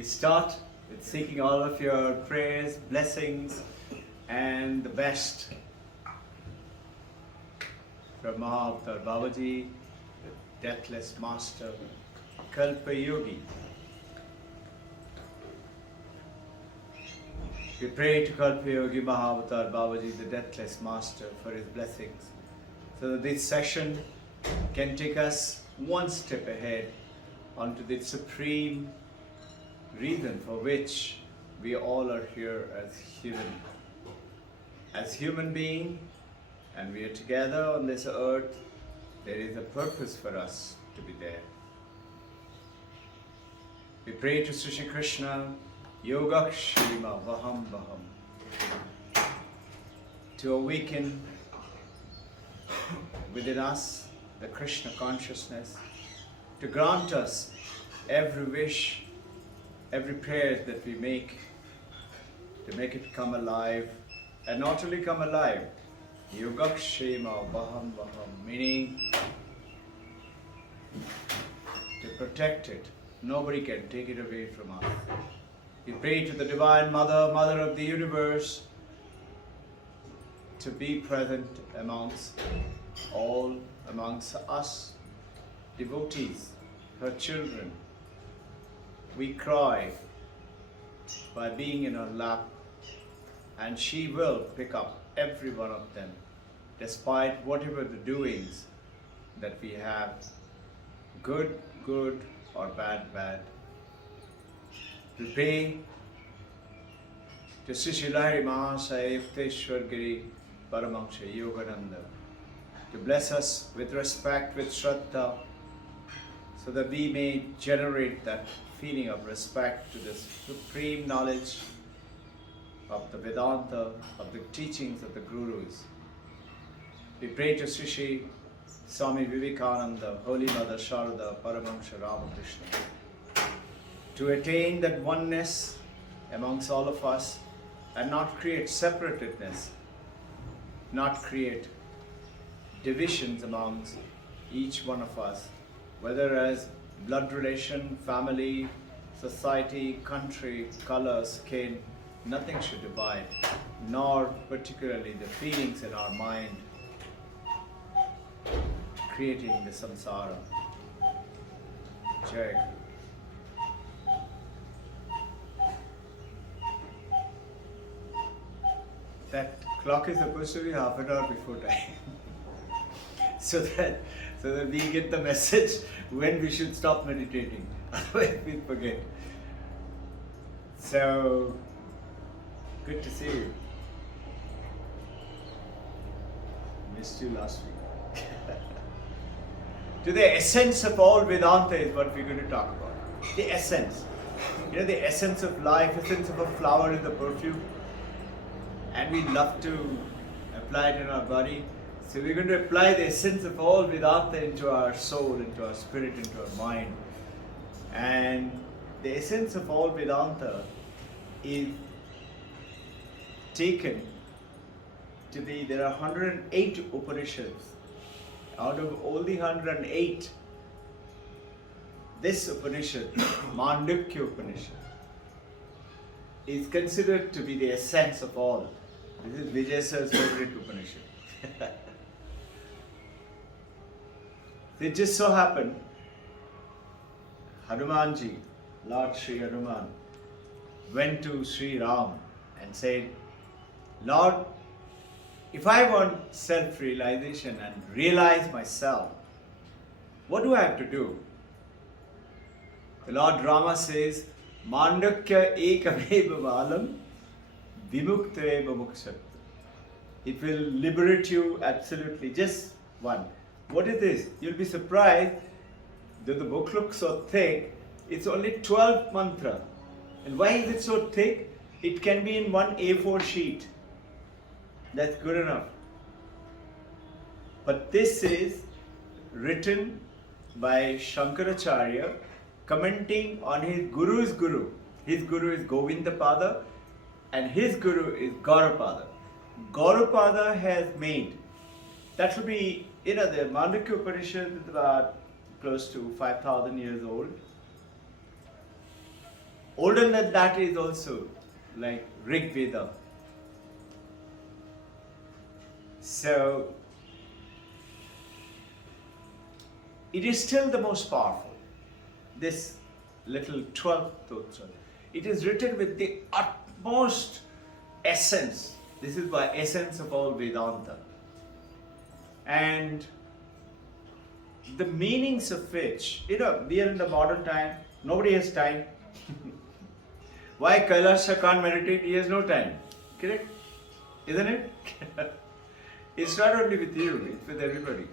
We start with seeking all of your prayers, blessings, and the best from Mahavatar Babaji, the deathless master, Kalpa Yogi. We pray to Kalpa Yogi Mahavatar Babaji, the deathless master, for his blessings, so that this session can take us one step ahead onto the supreme reason for which we all are here as human beings, and we are together on this earth. There is a purpose for us to be there. We pray to Sri Krishna, Yogakshema Vaham Vaham, to awaken within us the Krishna consciousness, to grant us every wish, every prayer that we make, to make it come alive, and not only come alive, Yogakshema Vaham Vaham, meaning to protect it. Nobody can take it away from us. We pray to the Divine Mother, Mother of the Universe, to be present amongst us, devotees, her children. We cry by being in her lap, and she will pick up every one of them, despite whatever the doings that we have, good, good, or bad, bad. We pray to Sri Shilahari Mahasaya Yukteshwar Giri Paramahansa Yogananda to bless us with respect, with Shraddha, so that we may generate that feeling of respect to the supreme knowledge of the Vedanta, of the teachings of the Gurus. We pray to Sri Sri Swami Vivekananda, Holy Mother Sharada, Paramahansa Ramakrishna, to attain that oneness amongst all of us and not create separatedness, not create divisions amongst each one of us, whether as blood relation, family, society, country, color, skin. Nothing should divide, nor particularly the feelings in our mind, creating the samsara. Jai. That clock is supposed to be half an hour before time. so that we get the message when we should stop meditating. Otherwise we forget. So, good to see you. Missed you last week. To the essence of all Vedanta is what we're going to talk about. The essence. You know, the essence of life, essence of a flower is the perfume. And we love to apply it in our body. So we're going to apply the essence of all Vedanta into our soul, into our spirit, into our mind. And the essence of all Vedanta is taken to be, there are 108 Upanishads. Out of all the 108, this Upanishad, Mandukya Upanishad, is considered to be the essence of all. This is Vijay sir's favorite Upanishad. It just so happened, Hanumanji, Lord Sri Hanuman, went to Sri Ram and said, Lord, if I want self-realization and realize myself, what do I have to do? The Lord Rama says, Mandukya ekameva valam vimukteva mukshat. It will liberate you absolutely, just one. What is this? You'll be surprised that the book looks so thick. It's only 12 mantra. And why is it so thick? It can be in one A4 sheet. That's good enough. But this is written by Shankaracharya, commenting on his Guru's Guru. His Guru is Govindapada and his Guru is Gaurapada. Gaurapada has made, that will be, the Mandukya Upanishad is about close to 5,000 years old. Older than that is also like Rig Veda. So it is still the most powerful. This little 12th Totra. It is written with the utmost essence. This is the essence of all Vedanta. And the meanings of which, we are in the modern time, nobody has time. Why Kailasha can't meditate? He has no time. Correct? Isn't it? It's not only with you, it's with everybody.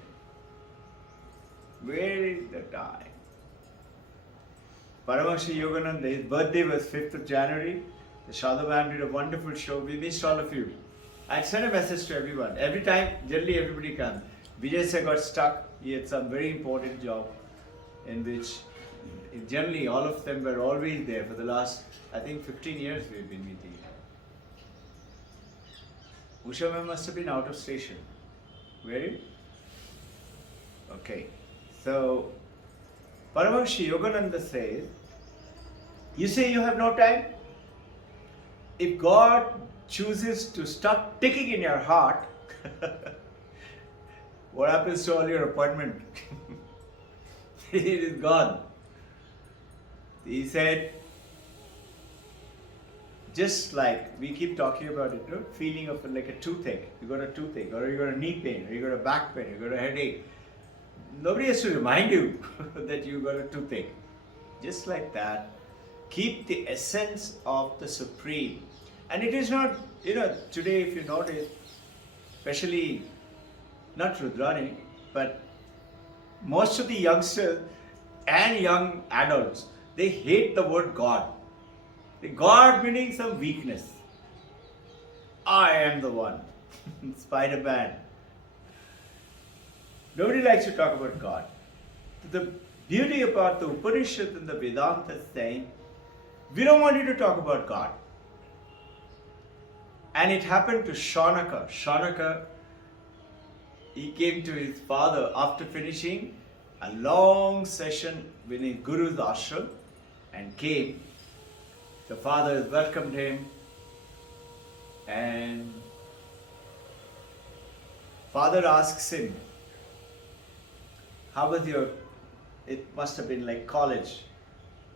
Where is the time? Paramahansa Yogananda, his birthday was 5th of January. The Sadhu Man did a wonderful show. We missed all of you. I sent a message to everyone. Every time, generally everybody comes. Vijay sir got stuck. He had some very important job in which generally all of them were always there for the last, I think 15 years we've been meeting. Usha ma'am must have been out of station. Where? Okay. So, Paramahansa Yogananda says, you say you have no time? If God chooses to stop ticking in your heart, what happens to all your appointment? It is gone. He said, just like we keep talking about it, feeling of like a toothache. You got a toothache, or you got a knee pain, or you got a back pain, you got a headache. Nobody has to remind you that you got a toothache. Just like that, keep the essence of the Supreme. And it is not, today if you notice, especially not Rudrani, but most of the youngsters and young adults, they hate the word God. The God meaning some weakness. I am the one. Spider-Man. Nobody likes to talk about God. The beauty about the Upanishad and the Vedanta is saying, we don't want you to talk about God. And it happened to Shaunaka. Shaunaka, he came to his father after finishing a long session with his Guru's ashram and came. The father welcomed him and father asks him, how was your, it must have been like college,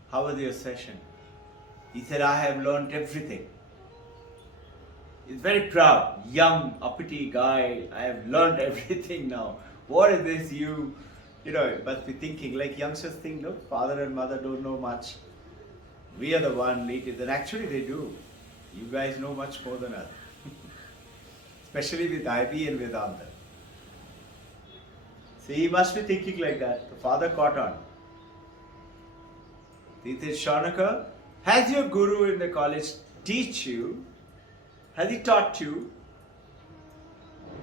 how was your session? He said, I have learned everything. He's very proud, young, uppity guy, I have learned everything now. What is this you must be thinking, like youngsters think, no, father and mother don't know much. We are the one leaders, and actually they do. You guys know much more than us. Especially with IB and Vedanta. So he must be thinking like that. The father caught on. He said, Shaunaka, has your guru in the college teach you? Has he taught you?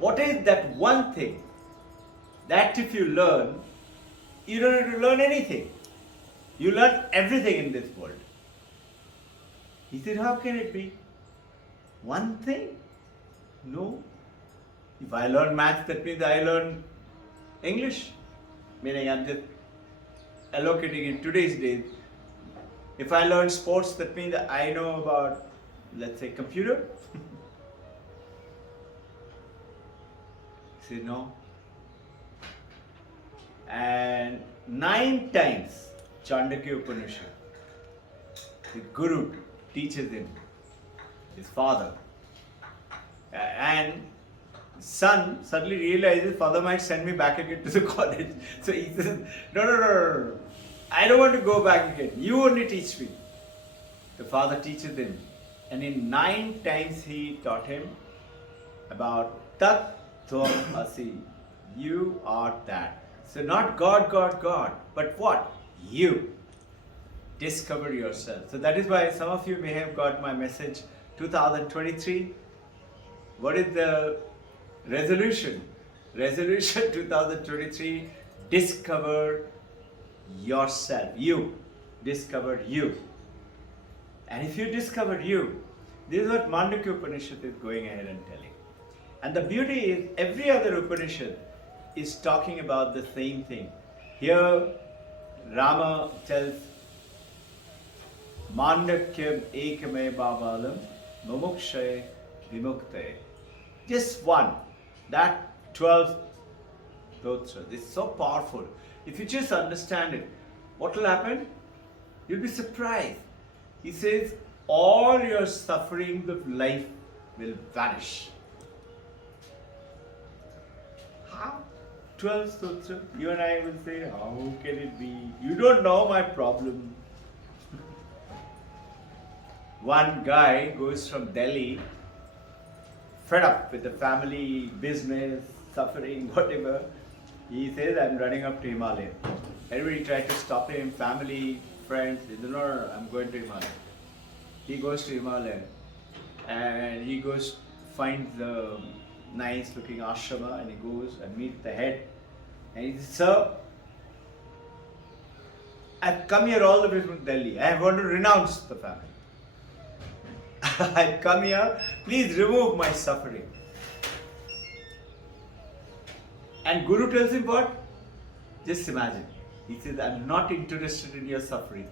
What is that one thing that if you learn, you don't have to learn anything. You learn everything in this world. He said, how can it be? One thing? No. If I learn maths, that means I learn English. Meaning I'm just allocating in today's days. If I learn sports, that means I know about, let's say, computer. He said, no. And 9 times, Chandakya Upanishad, the Guru teaches him, his father. And son suddenly realizes father might send me back again to the college. So he says, no. I don't want to go back again. You only teach me. The father teaches him. And in 9 times he taught him about Tat Tvam Asi. You are that. So not God, but what? You. Discover yourself. So that is why some of you may have got my message 2023. What is the resolution? Resolution 2023, discover yourself. You. Discover you. And if you discover you, this is what Mandukya Upanishad is going ahead and telling. And the beauty is, every other Upanishad is talking about the same thing. Here, Rama tells Mandakyam ekame babalam mumukshay vimukte. Just one. That 12 Dotra. This is so powerful. If you just understand it, what will happen? You'll be surprised. He says, all your sufferings of life will vanish. How? 12 Sutra. You and I will say, how can it be? You don't know my problem. One guy goes from Delhi, fed up with the family, business, suffering, whatever. He says, I'm running up to Himalaya. Everybody tried to stop him, family, friends. He said, no, I'm going to Himalaya. He goes to Himalaya and he goes, finds the nice looking ashrama and he goes and meets the head. And he says, sir, I've come here all the way from Delhi. I want to renounce the family. I've come here, please remove my suffering. And Guru tells him what? Just imagine. He says, I'm not interested in your suffering.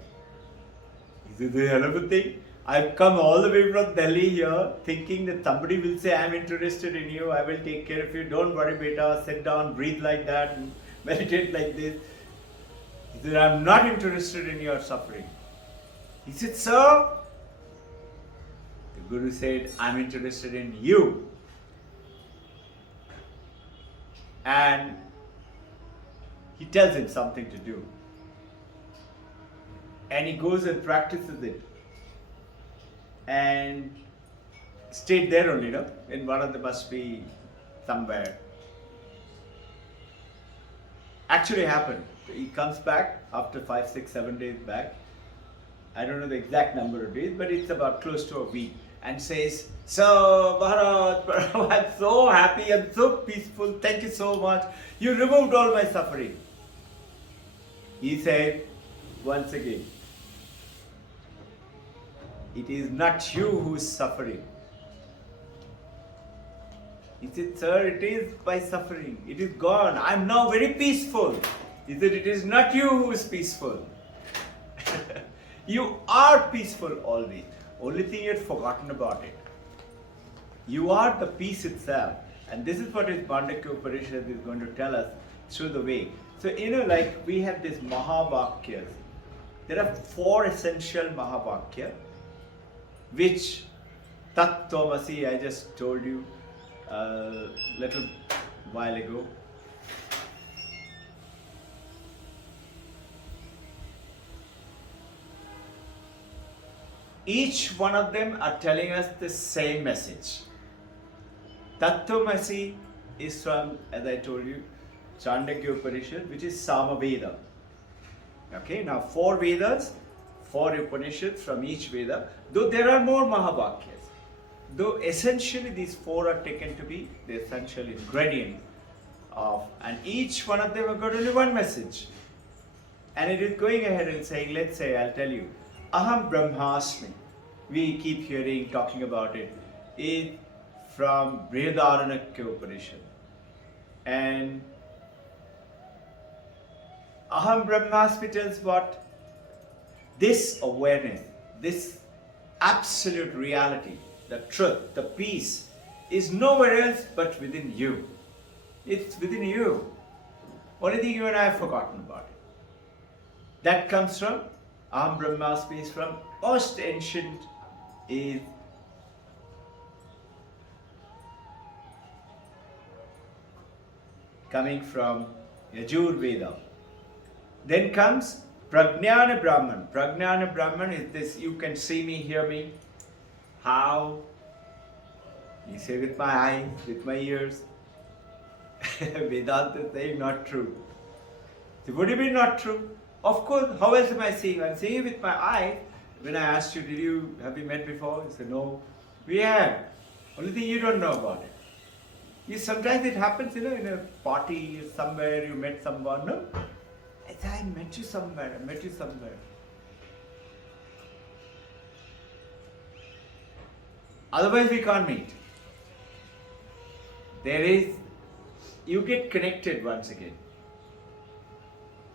He says, the hell of a thing. I've come all the way from Delhi here thinking that somebody will say, I'm interested in you, I will take care of you. Don't worry, beta, sit down, breathe like that, meditate like this. He said, I'm not interested in your suffering. He said, sir, the Guru said, I'm interested in you. And he tells him something to do. And he goes and practices it. And stayed there only, no? In one of the must be somewhere. Actually happened. He comes back after 5, 6, 7 days back. I don't know the exact number of days, but it's about close to a week. And says, so Maharaj, I'm so happy, I'm so peaceful, thank you so much. You removed all my suffering. He said, once again, it is not you who is suffering. He said, sir, it is my suffering. It is gone. I am now very peaceful. He said, it is not you who is peaceful. You are peaceful always. Only thing you had forgotten about it. You are the peace itself. And this is what his Mandukya Upanishad is going to tell us through the way. So, like we have these Mahavakyas. There are 4 essential Mahavakyas, which Tattvamasi I just told you a little while ago. Each one of them are telling us the same message. Tattvamasi is from, as I told you, Chandogya Upanishad, which is Samaveda. Okay, now 4 Vedas, 4 Upanishads from each Veda, though there are more Mahavakyas. Though essentially these 4 are taken to be the essential ingredient of, and each one of them have got only one message. And it is going ahead and saying, let's say, I'll tell you, Aham Brahmasmi, we keep hearing, talking about it, is from Brihadaranyaka Upanishad. And Aham Brahmasmi tells what? This awareness, this absolute reality, the truth, the peace, is nowhere else but within you. It's within you. Only thing you and I have forgotten about it. That comes from Aham Brahmasmi, is from most ancient, is coming from Yajur Veda. Then comes Prajnana Brahman. Prajnana Brahman is this, you can see me, hear me. How? You say with my eyes, with my ears. Vedanta is saying not true. So would it be not true? Of course, how else am I seeing? I'm seeing it with my eyes. When I asked you, have we met before? You said, no. We have. Only thing you don't know about it. Sometimes it happens, in a party somewhere, you met someone, no? I met you somewhere, Otherwise we can't meet. You get connected once again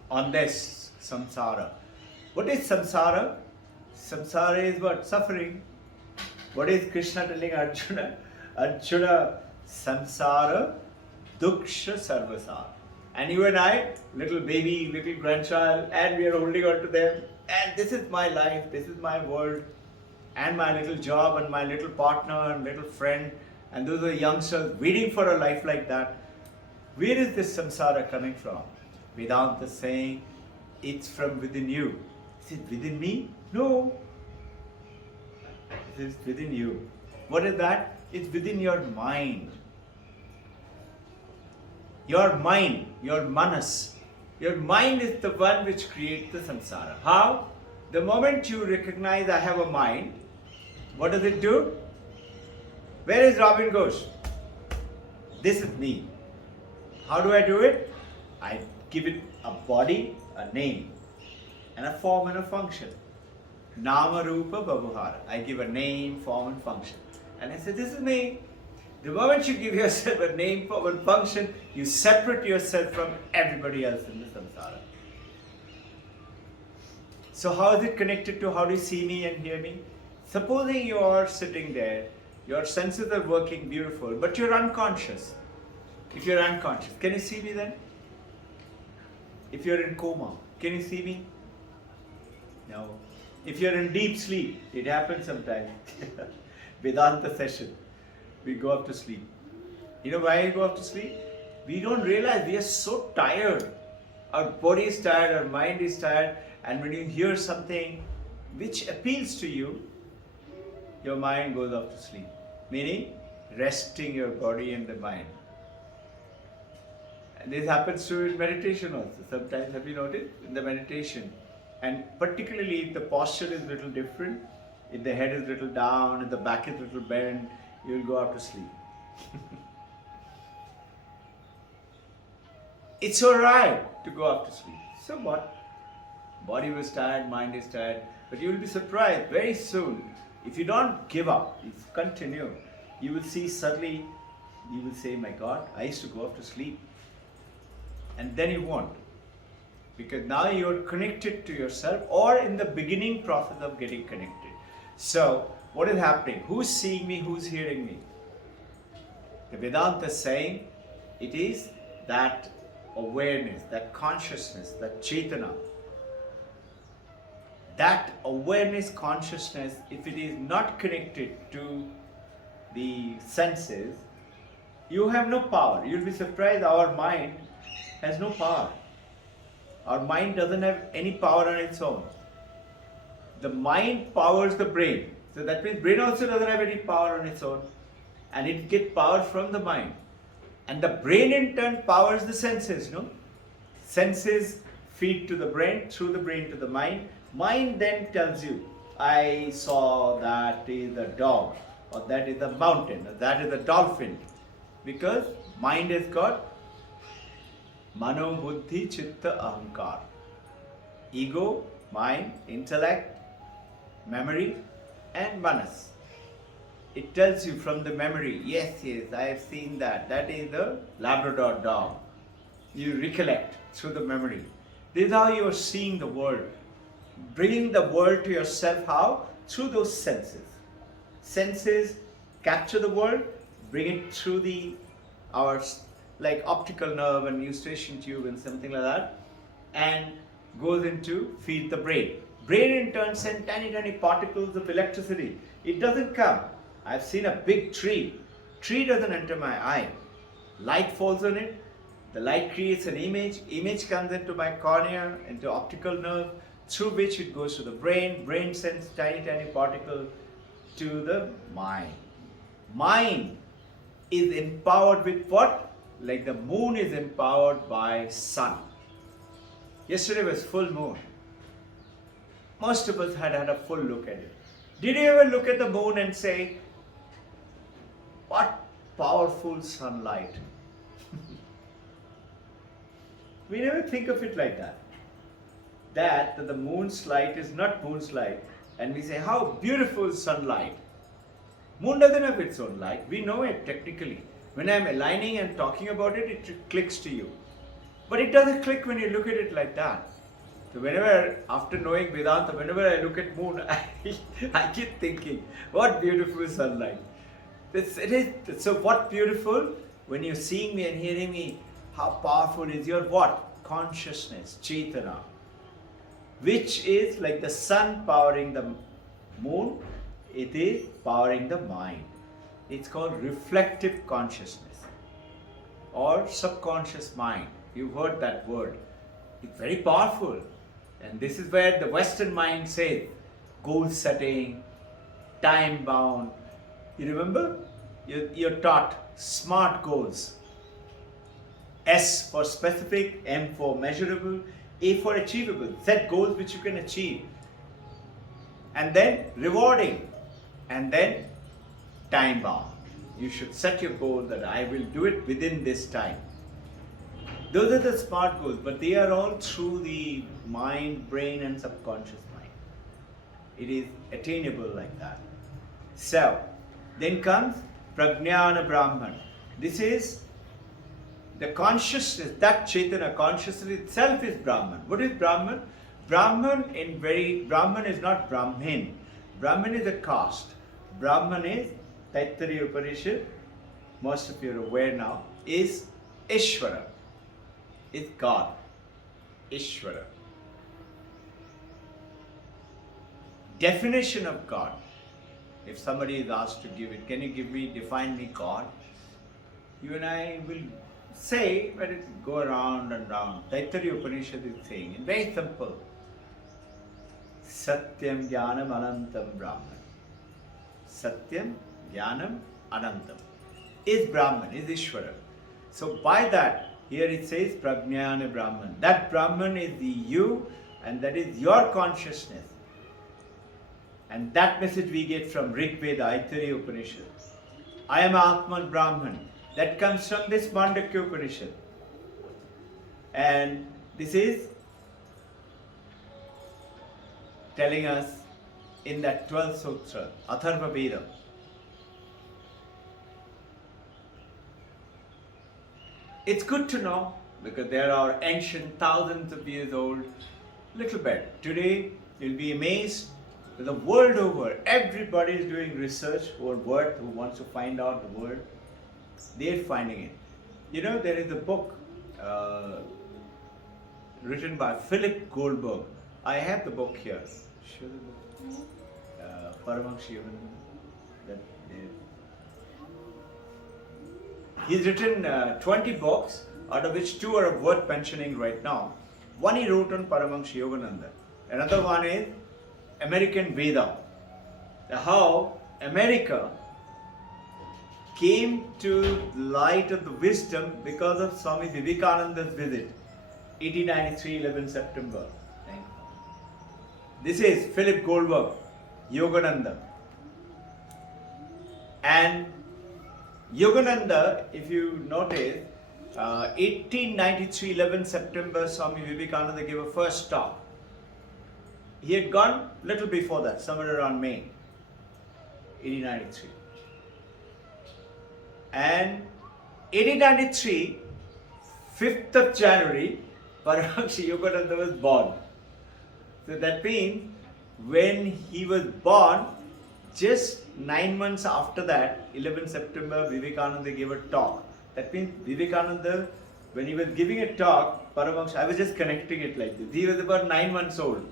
on this samsara. What is samsara? Samsara is what? Suffering. What is Krishna telling Arjuna? Arjuna, samsara duksha sarvasar. And you and I, little baby, little grandchild, and we are holding on to them. And this is my life, this is my world, and my little job, and my little partner, and little friend. And those are youngsters waiting for a life like that. Where is this samsara coming from? Vedanta is saying, it's from within you. Is it within me? No. It is within you. What is that? It's within your mind. Your mind, your manas. Your mind is the one which creates the samsara. How? The moment you recognize I have a mind, what does it do? Where is Robin Ghosh? This is me. How do I do it? I give it a body, a name, and a form and a function. Nama Rupa Babhara. I give a name, form and function. And I say, this is me. The moment you give yourself a name, form and function, you separate yourself from everybody else in the samsara. So how is it connected to how do you see me and hear me? Supposing you are sitting there, your senses are working beautiful, but you're unconscious. If you're unconscious, can you see me then? If you're in coma, can you see me? No. If you're in deep sleep, it happens sometimes. Vedanta session, we go up to sleep. You know why we go up to sleep? We don't realize we are so tired. Our body is tired, our mind is tired, and when you hear something which appeals to you, your mind goes off to sleep. Meaning, resting your body and the mind. And this happens to in meditation also. Sometimes, have you noticed? In the meditation. And particularly if the posture is a little different, if the head is a little down, if the back is a little bent, you will go out to sleep. It's alright to go out to sleep. So what? Body was tired, mind is tired, but you will be surprised very soon. If you don't give up, if you continue, you will see suddenly, you will say, my God, I used to go off to sleep. And then you won't. Because now you're connected to yourself or in the beginning process of getting connected. So, what is happening? Who's seeing me? Who's hearing me? The Vedanta is saying it is that awareness, that consciousness, that Chaitana. That awareness, consciousness, if it is not connected to the senses, you have no power. You'll be surprised our mind has no power. Our mind doesn't have any power on its own. The mind powers the brain. So that means brain also doesn't have any power on its own. And it gets power from the mind. And the brain in turn powers the senses, no? Senses feed to the brain, through the brain to the mind. Mind then tells you, I saw that is a dog, or that is a mountain, or that is a dolphin. Because mind has got Mano, Buddhi, Chitta, Ahankar. Ego, mind, intellect, memory, and manas. It tells you from the memory, yes, I have seen that. That is the Labrador dog. You recollect through the memory. This is how you are seeing the world. Bringing the world to yourself, how? Through those senses. Senses capture the world, bring it through our like optical nerve and eustachian tube and something like that, and goes into feed the brain. Brain in turn sends tiny particles of electricity. It doesn't come. I've seen a big tree. Tree doesn't enter my eye. Light falls on it. The light creates an image. Image comes into my cornea, into optical nerve, through which it goes to the brain. Brain sends tiny particles to the mind. Mind is empowered with what? Like the moon is empowered by sun. Yesterday was full moon. Most of us had a full look at it. Did you ever look at the moon and say, what powerful sunlight? We never think of it like that. That the moon's light is not moon's light. And we say, how beautiful sunlight. Moon doesn't have its own light. We know it technically. When I'm aligning and talking about it, it clicks to you. But it doesn't click when you look at it like that. So whenever, after knowing Vedanta, whenever I look at moon, I keep thinking, what beautiful sunlight. It is, so what beautiful, when you're seeing me and hearing me, how powerful is your what? Consciousness, Chaitana, which is like the sun powering the moon, it is powering the mind. It's called reflective consciousness or subconscious mind. You've heard that word. It's very powerful. And this is where the Western mind says goal setting, time bound. You remember? You're taught SMART goals. S for specific, M for measurable, A for achievable. Set goals which you can achieve. And then rewarding. And then time bound. You should set your goal that I will do it within this time. Those are the SMART goals, but they are all through the mind, brain and subconscious mind. It is attainable like that. So, then comes Prajnana Brahman. This is the consciousness, that Chaitanya consciousness itself is Brahman. What is Brahman? Brahman is not Brahmin. Brahman is a caste. Brahman is, Taittiriya Upanishad, most of you are aware now, is Ishvara. Is God. Ishvara. Definition of God. If somebody is asked to give it, can you define me God? You and I will say, but it go around and round. Taittiriya Upanishad is saying, it's very simple. Satyam Jnanam Anantam Brahman. Satyam Jnanam Anantam is Brahman, is Ishvara. So by that, here it says Prajnana Brahman. That Brahman is the you and that is your consciousness. And that message we get from Rig Veda, Taittiriya Upanishad. I am Atman Brahman. That comes from this Mandukya Upanishad. And this is telling us in that 12th Sutra, Atharva Veda. It's good to know because there are ancient, thousands of years old, little bit. Today, you'll be amazed that the world over, everybody is doing research over world who wants to find out the world. They're finding it. You know, there is a book written by Philip Goldberg. I have the book here. Show the book. Paramahansa Yogananda. He's written 20 books, out of which 2 are worth mentioning right now. One he wrote on Paramahansa Yogananda. Another one is American Veda. How America came to the light of the wisdom because of Swami Vivekananda's visit, 1893, 11 September. This is Philip Goldberg, Yogananda. And Yogananda, if you notice, 1893, 11 September, Swami Vivekananda gave a first talk. He had gone little before that, somewhere around May, 1893. And 1893, 5th of January, Paramahansa Yogananda was born. So that means when he was born, just 9 months after that, 11 September, Vivekananda gave a talk. That means Vivekananda, when he was giving a talk, Paramahansa, I was just connecting it like this. He was about 9 months old.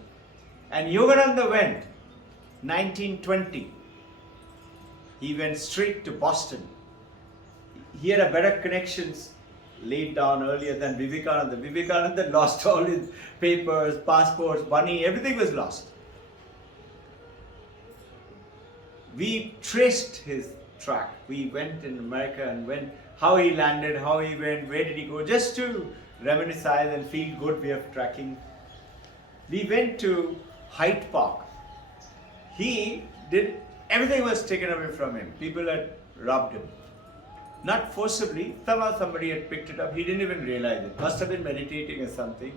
And Yogananda went, 1920. He went straight to Boston. He had a better connections laid down earlier than Vivekananda. Vivekananda lost all his papers, passports, money, everything was lost. We traced his track. We went in America and how he landed, how he went, where did he go, just to reminisce and feel good way of tracking. We went to Hyde Park. Everything was taken away from him. People had robbed him. Not forcibly, somehow somebody had picked it up. He didn't even realize it. Must have been meditating or something.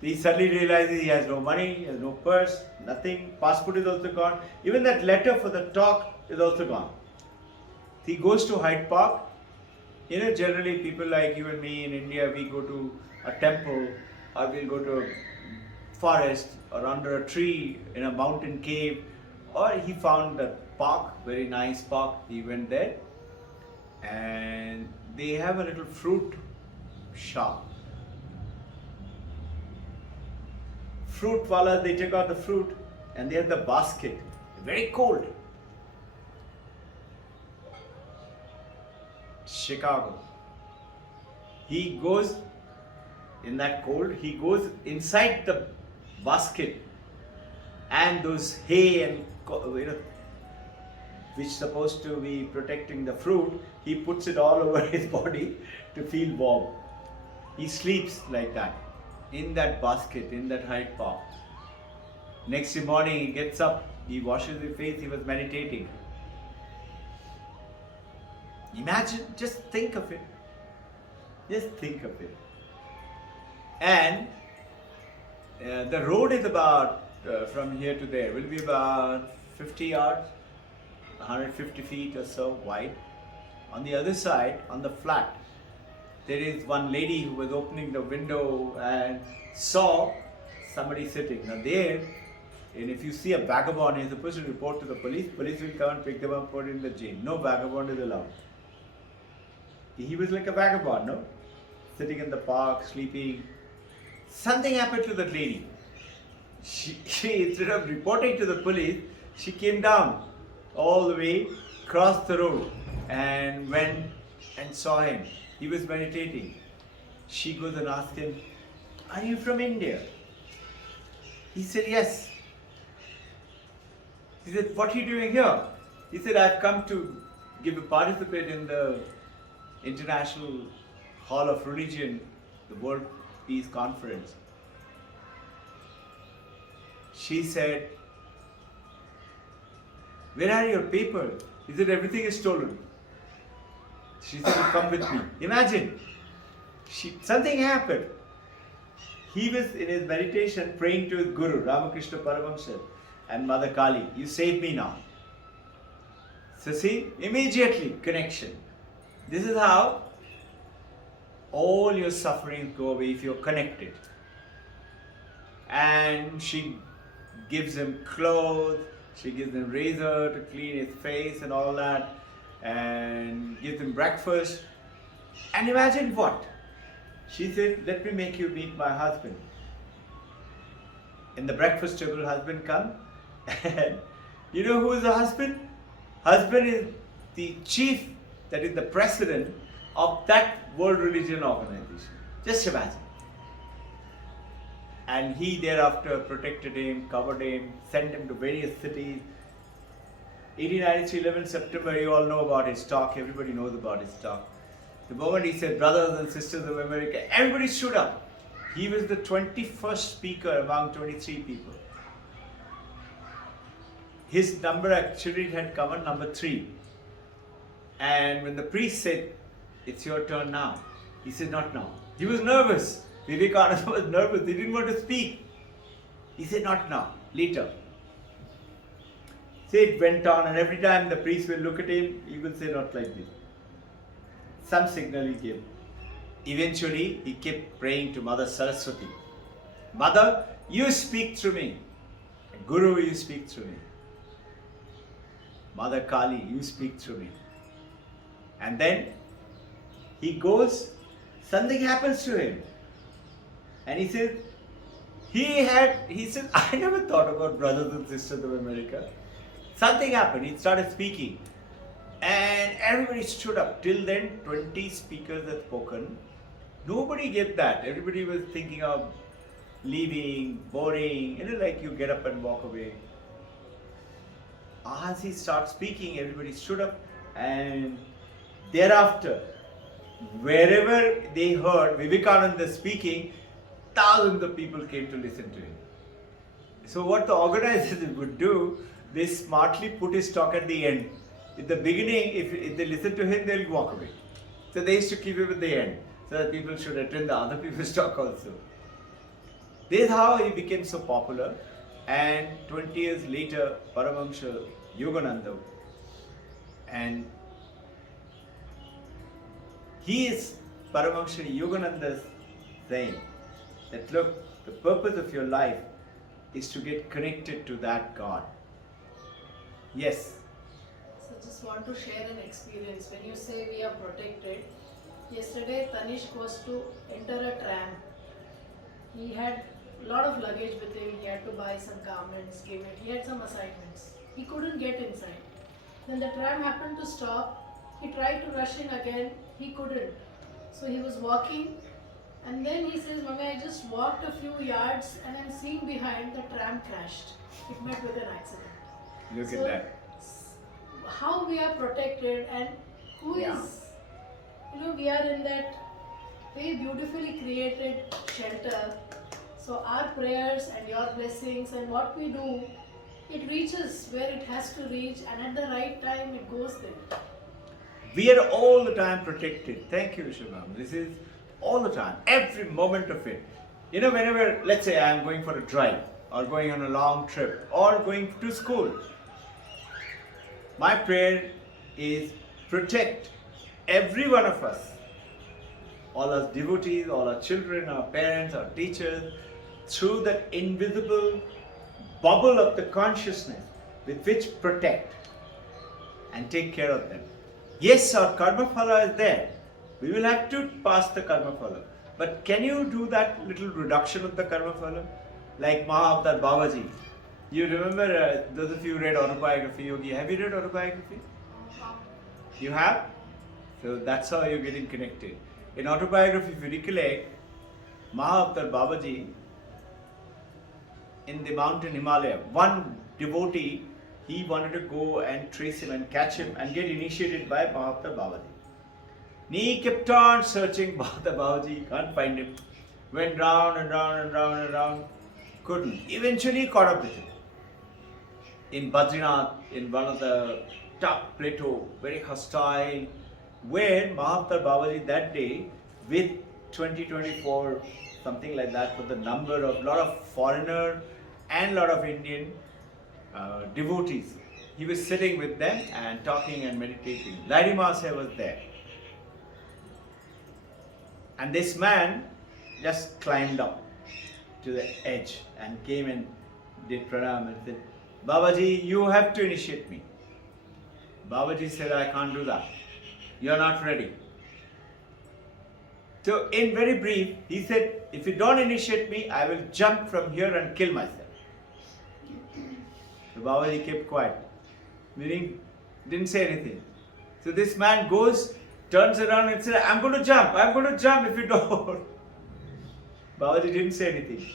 He suddenly realizes he has no money, he has no purse, nothing. Passport is also gone. Even that letter for the talk is also gone. He goes to Hyde Park. You know, generally people like you and me in India, we go to a temple or we'll go to a forest or under a tree in a mountain cave, or he found a park, very nice park. He went there, and they have a little fruit shop. Fruit wala, they take out the fruit and they have the basket, very cold. Chicago. He goes in that cold, he goes inside the basket, and those hay and which supposed to be protecting the fruit, he puts it all over his body to feel warm. He sleeps like that, in that basket, in that Hyde Park. Next morning he gets up, he washes his face, he was meditating. Imagine, just think of it. Just think of it. And the road is about, from here to there, will be about 50 yards, 150 feet or so wide. On the other side, on the flat, there is one lady who was opening the window and saw somebody sitting. Now there, and if you see a vagabond, you're supposed to report to the police. Police will come and pick them up, put in the jail. No vagabond is allowed. He was like a vagabond, no? Sitting in the park, sleeping. Something happened to that lady. She instead of reporting to the police, she came down all the way, crossed the road, and went and saw him. He was meditating. She goes and asks him, "Are you from India?" He said, "Yes." He said, "What are you doing here?" He said, "I've come to participate in the International Hall of Religion, the World Peace Conference." She said, "Where are your papers?" He said, "Everything is stolen." She said, "Come with me." Imagine, something happened. He was in his meditation praying to his Guru, Ramakrishna Paramahamsa and Mother Kali. "You save me now." So see, immediately connection. This is how all your sufferings go away if you're connected. And she gives him clothes, she gives him razor to clean his face and all that, and gives him breakfast. And imagine what? She said, "Let me make you meet my husband." In the breakfast table, husband comes, and you know who is the husband? Husband is the chief, that is the president of that World Religion Organization. Just imagine. And he thereafter protected him, covered him, sent him to various cities. 1893, 11 September, you all know about his talk, everybody knows about his talk. The moment he said, "Brothers and sisters of America," everybody stood up. He was the 21st speaker among 23 people. His number actually had come on number 3. And when the priest said, "It's your turn now," he said, "Not now." He was nervous. Vivekananda was nervous. He didn't want to speak. He said, "Not now, later." So it went on, and every time the priest will look at him, he will say, "Not like this." Some signal he gave. Eventually, he kept praying to Mother Saraswati. "Mother, you speak through me. Guru, you speak through me. Mother Kali, you speak through me." And then he goes, something happens to him. And he says, "I never thought about brothers and sisters of America." Something happened. He started speaking. And everybody stood up. Till then, 20 speakers had spoken. Nobody get that. Everybody was thinking of leaving, boring, like you get up and walk away. As he started speaking, everybody stood up, and thereafter, wherever they heard Vivekananda speaking, thousands of people came to listen to him. So what the organizers would do, they smartly put his talk at the end. At the beginning, if they listen to him, they'll walk away. So they used to keep him at the end, so that people should attend the other people's talk also. This is how he became so popular. And 20 years later, Paramahamsa Yogananda, and he is Paramahamsa Yogananda's saying, that look, the purpose of your life is to get connected to that God. Yes. So just want to share an experience. When you say we are protected, yesterday Tanishq was to enter a tram. He had a lot of luggage with him. He had to buy some garments, give it. He had some assignments. He couldn't get inside. Then the tram happened to stop. He tried to rush in again. He couldn't. So he was walking, and then he says, "Mama, I just walked a few yards and I'm seeing behind the tram crashed. It met with an accident." Look So, at that. how we are protected and who is, we are in that very beautifully created shelter. So our prayers and your blessings and what we do, it reaches where it has to reach, and at the right time it goes there. We are all the time protected. Thank you, Shubham. This is all the time, every moment of it. Whenever, let's say I am going for a drive or going on a long trip or going to school, my prayer is protect every one of us, all our devotees, all our children, our parents, our teachers, through that invisible bubble of the consciousness with which protect and take care of them. Yes, our karma phala is there. We will have to pass the karma phala. But can you do that little reduction of the karma phala? Like Mahavatar Babaji. You remember, those of you who read autobiography, Yogi, have you read autobiography? You have? So that's how you're getting connected. In autobiography, if you recollect, Mahavatar Babaji, in the mountain Himalaya, one devotee, he wanted to go and trace him and catch him and get initiated by Mahavatar Babaji. He kept on searching Mahavatar Babaji, can't find him. Went round and round and round and round, couldn't. Eventually caught up with him. In Badrinath, in one of the top plateau, very hostile, where Mahavatar Babaji that day, with 2024, something like that, for the number of lot of foreigner and lot of Indian devotees. He was sitting with them and talking and meditating. Lahiri Mahasaya was there. And this man just climbed up to the edge and came and did pranam and said, "Babaji, you have to initiate me." Babaji said, "I can't do that. You are not ready." So in very brief, he said, "If you don't initiate me, I will jump from here and kill myself." So Babaji kept quiet, meaning didn't say anything. So this man goes, turns around and said, I'm going to jump if you don't." Babaji didn't say anything.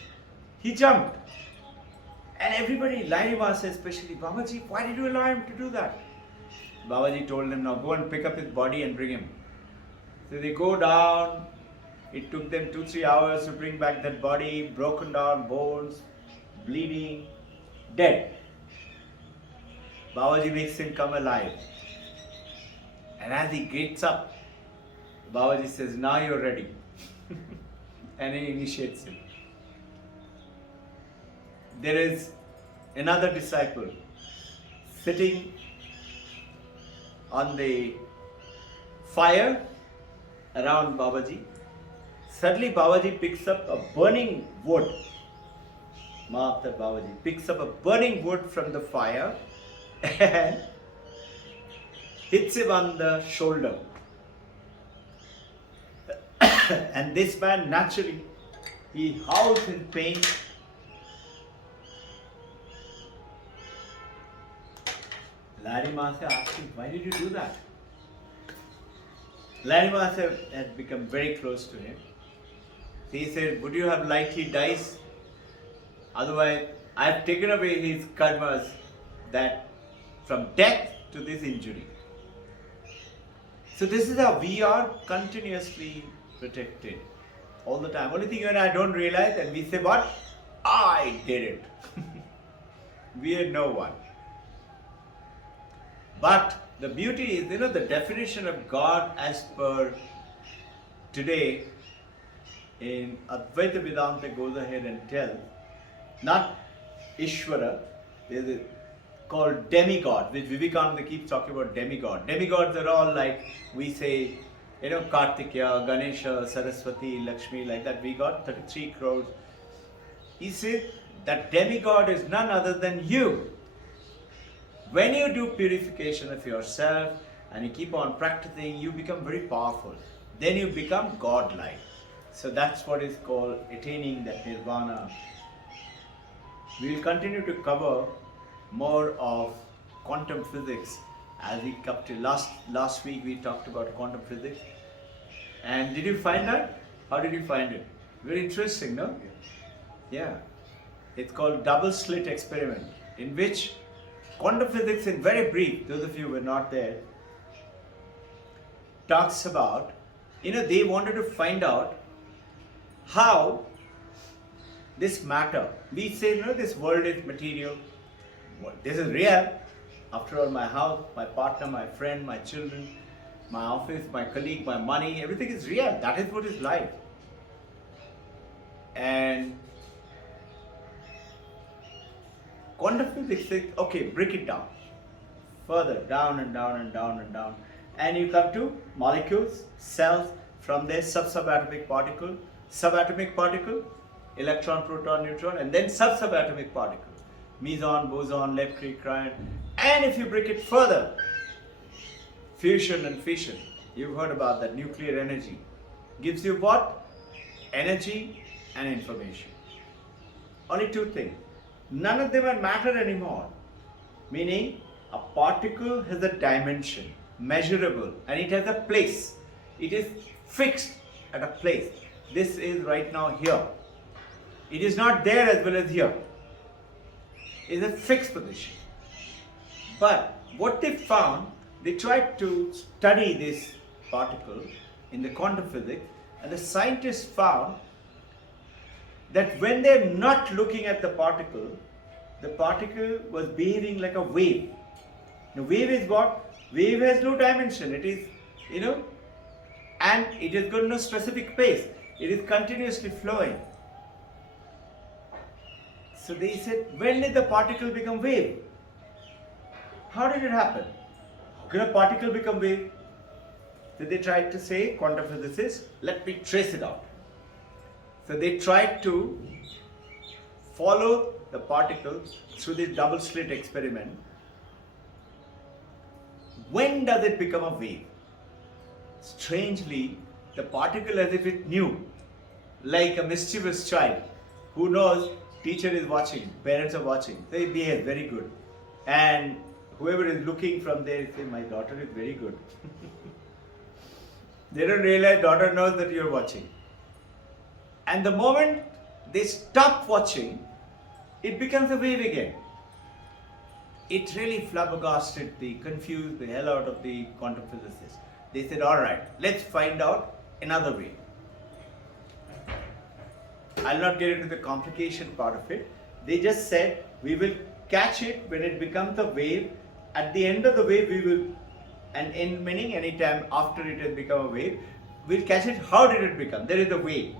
He jumped. And everybody, Lahiri Mahasaya especially, "Babaji, why did you allow him to do that?" Babaji told him, "Now go and pick up his body and bring him." So they go down. It took them 2-3 hours to bring back that body, broken down bones, bleeding, dead. Babaji makes him come alive. And as he gets up, Babaji says, "Now you're ready." And he initiates him. There is another disciple sitting on the fire around Babaji. Suddenly Babaji picks up a burning wood. Mahavatar Babaji picks up a burning wood from the fire and hits him on the shoulder. And this man, naturally, he howls in pain. Lahiri Mahasaya asked him, "Why did you do that?" Lahiri Mahasaya had become very close to him. He said, "Would you have liked he dies? Otherwise, I have taken away his karmas, that from death to this injury." So this is how we are continuously protected all the time. Only thing you and I don't realize, and we say, "What? I did it." We are no one. But the beauty is, the definition of God as per today in Advaita Vedanta goes ahead and tells, not Ishvara, there is called demigod, which Vivekananda keeps talking about demigod. Demigods are all like, we say, Kartikeya, Ganesha, Saraswati, Lakshmi, like that. We got 33 crores. He said that demigod is none other than you. When you do purification of yourself and you keep on practicing, you become very powerful. Then you become godlike. So that's what is called attaining that nirvana. We will continue to cover more of quantum physics as we come to last week we talked about quantum physics. And did you find that? How did you find it? Very interesting, no? Yeah. It's called double slit experiment, in which quantum physics, in very brief, those of you who were not there, talks about, they wanted to find out how this matter, we say, this world is material, this is real. After all, my house, my partner, my friend, my children, my office, my colleague, my money, everything is real. That is what is life. And quantum physics says, okay, break it down. Further, down and down and down and down. And you come to molecules, cells, from there subatomic particle, electron, proton, neutron, and then subatomic particle, meson, boson, lepton, cryon. And if you break it further, fusion and fission. You've heard about that. Nuclear energy gives you what? Energy and information. Only two things. None of them are matter anymore. Meaning, a particle has a dimension, measurable, and it has a place. It is fixed at a place. This is right now here. It is not there as well as here. It is a fixed position. But what they found, they tried to study this particle in the quantum physics, and the scientists found that when they're not looking at the particle was behaving like a wave. The wave is what? Wave has no dimension. It is, and it has got no specific pace. It is continuously flowing. So they said, when did the particle become wave? How did it happen? How can a particle become wave? So they tried to say, quantum physicists, let me trace it out. So they tried to follow the particle through this double slit experiment. When does it become a wave? Strangely, the particle, as if it knew, like a mischievous child who knows teacher is watching, parents are watching, they behave very good. And whoever is looking from there say, my daughter is very good. They don't realize daughter knows that you are watching. And the moment they stop watching, it becomes a wave again. It really flabbergasted, confused the hell out of the quantum physicists. They said, all right, let's find out another way. I'll not get into the complication part of it. They just said, we will catch it when it becomes a wave. At the end of the wave, we will, and in meaning any time after it has become a wave, we'll catch it. How did it become? There is a wave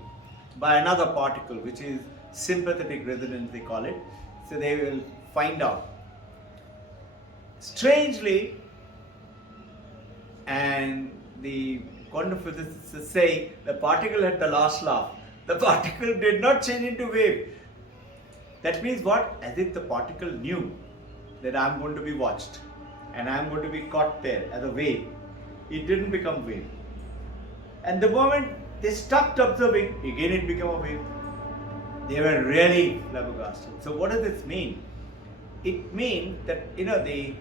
by another particle, which is sympathetic resonance, they call it. So they will find out. Strangely, and the quantum physicists say the particle had the last laugh. The particle did not change into wave. That means what? As if the particle knew that I'm going to be watched and I'm going to be caught there as a wave. It didn't become wave. And the moment they stopped observing, again it became a wave. They were really flabbergasted. So what does this mean? It means that, the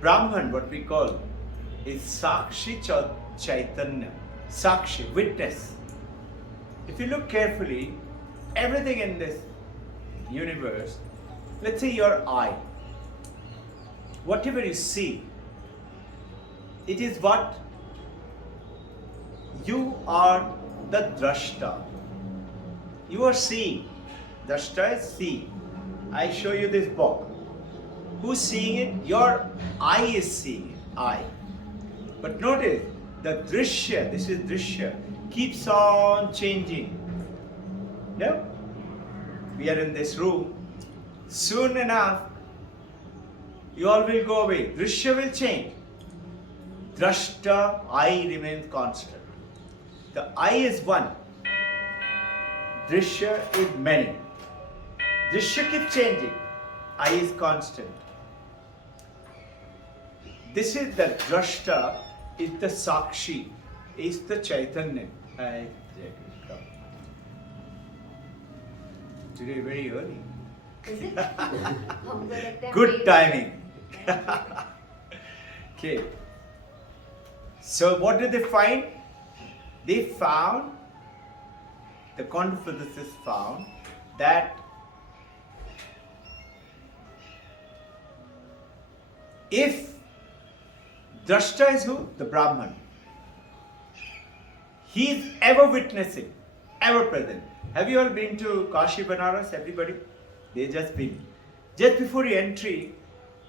Brahman, what we call, is Sakshi Chaitanya. Sakshi, witness. If you look carefully, everything in this universe, let's say your eye, whatever you see, it is what? You are the drashta. You are seeing. Drashta is seeing. I show you this book. Who's seeing it? Your eye is seeing it. Eye. But notice, the drishya, this is drishya, keeps on changing. No? We are in this room. Soon enough, you all will go away. Drishya will change. Drashta, eye remains constant. The I is one. Drishya is many. Drishya keeps changing. I is constant. This is the Drashta, is the Sakshi, is the Chaitanya. Today very early. Is it? हमको लगता है Good timing. Okay. So what did they find? They found, the quantum physicists found that if Drashta is who? The Brahman. He is ever witnessing, ever present. Have you all been to Kashi Banaras? Everybody? They just been. Just before your entry,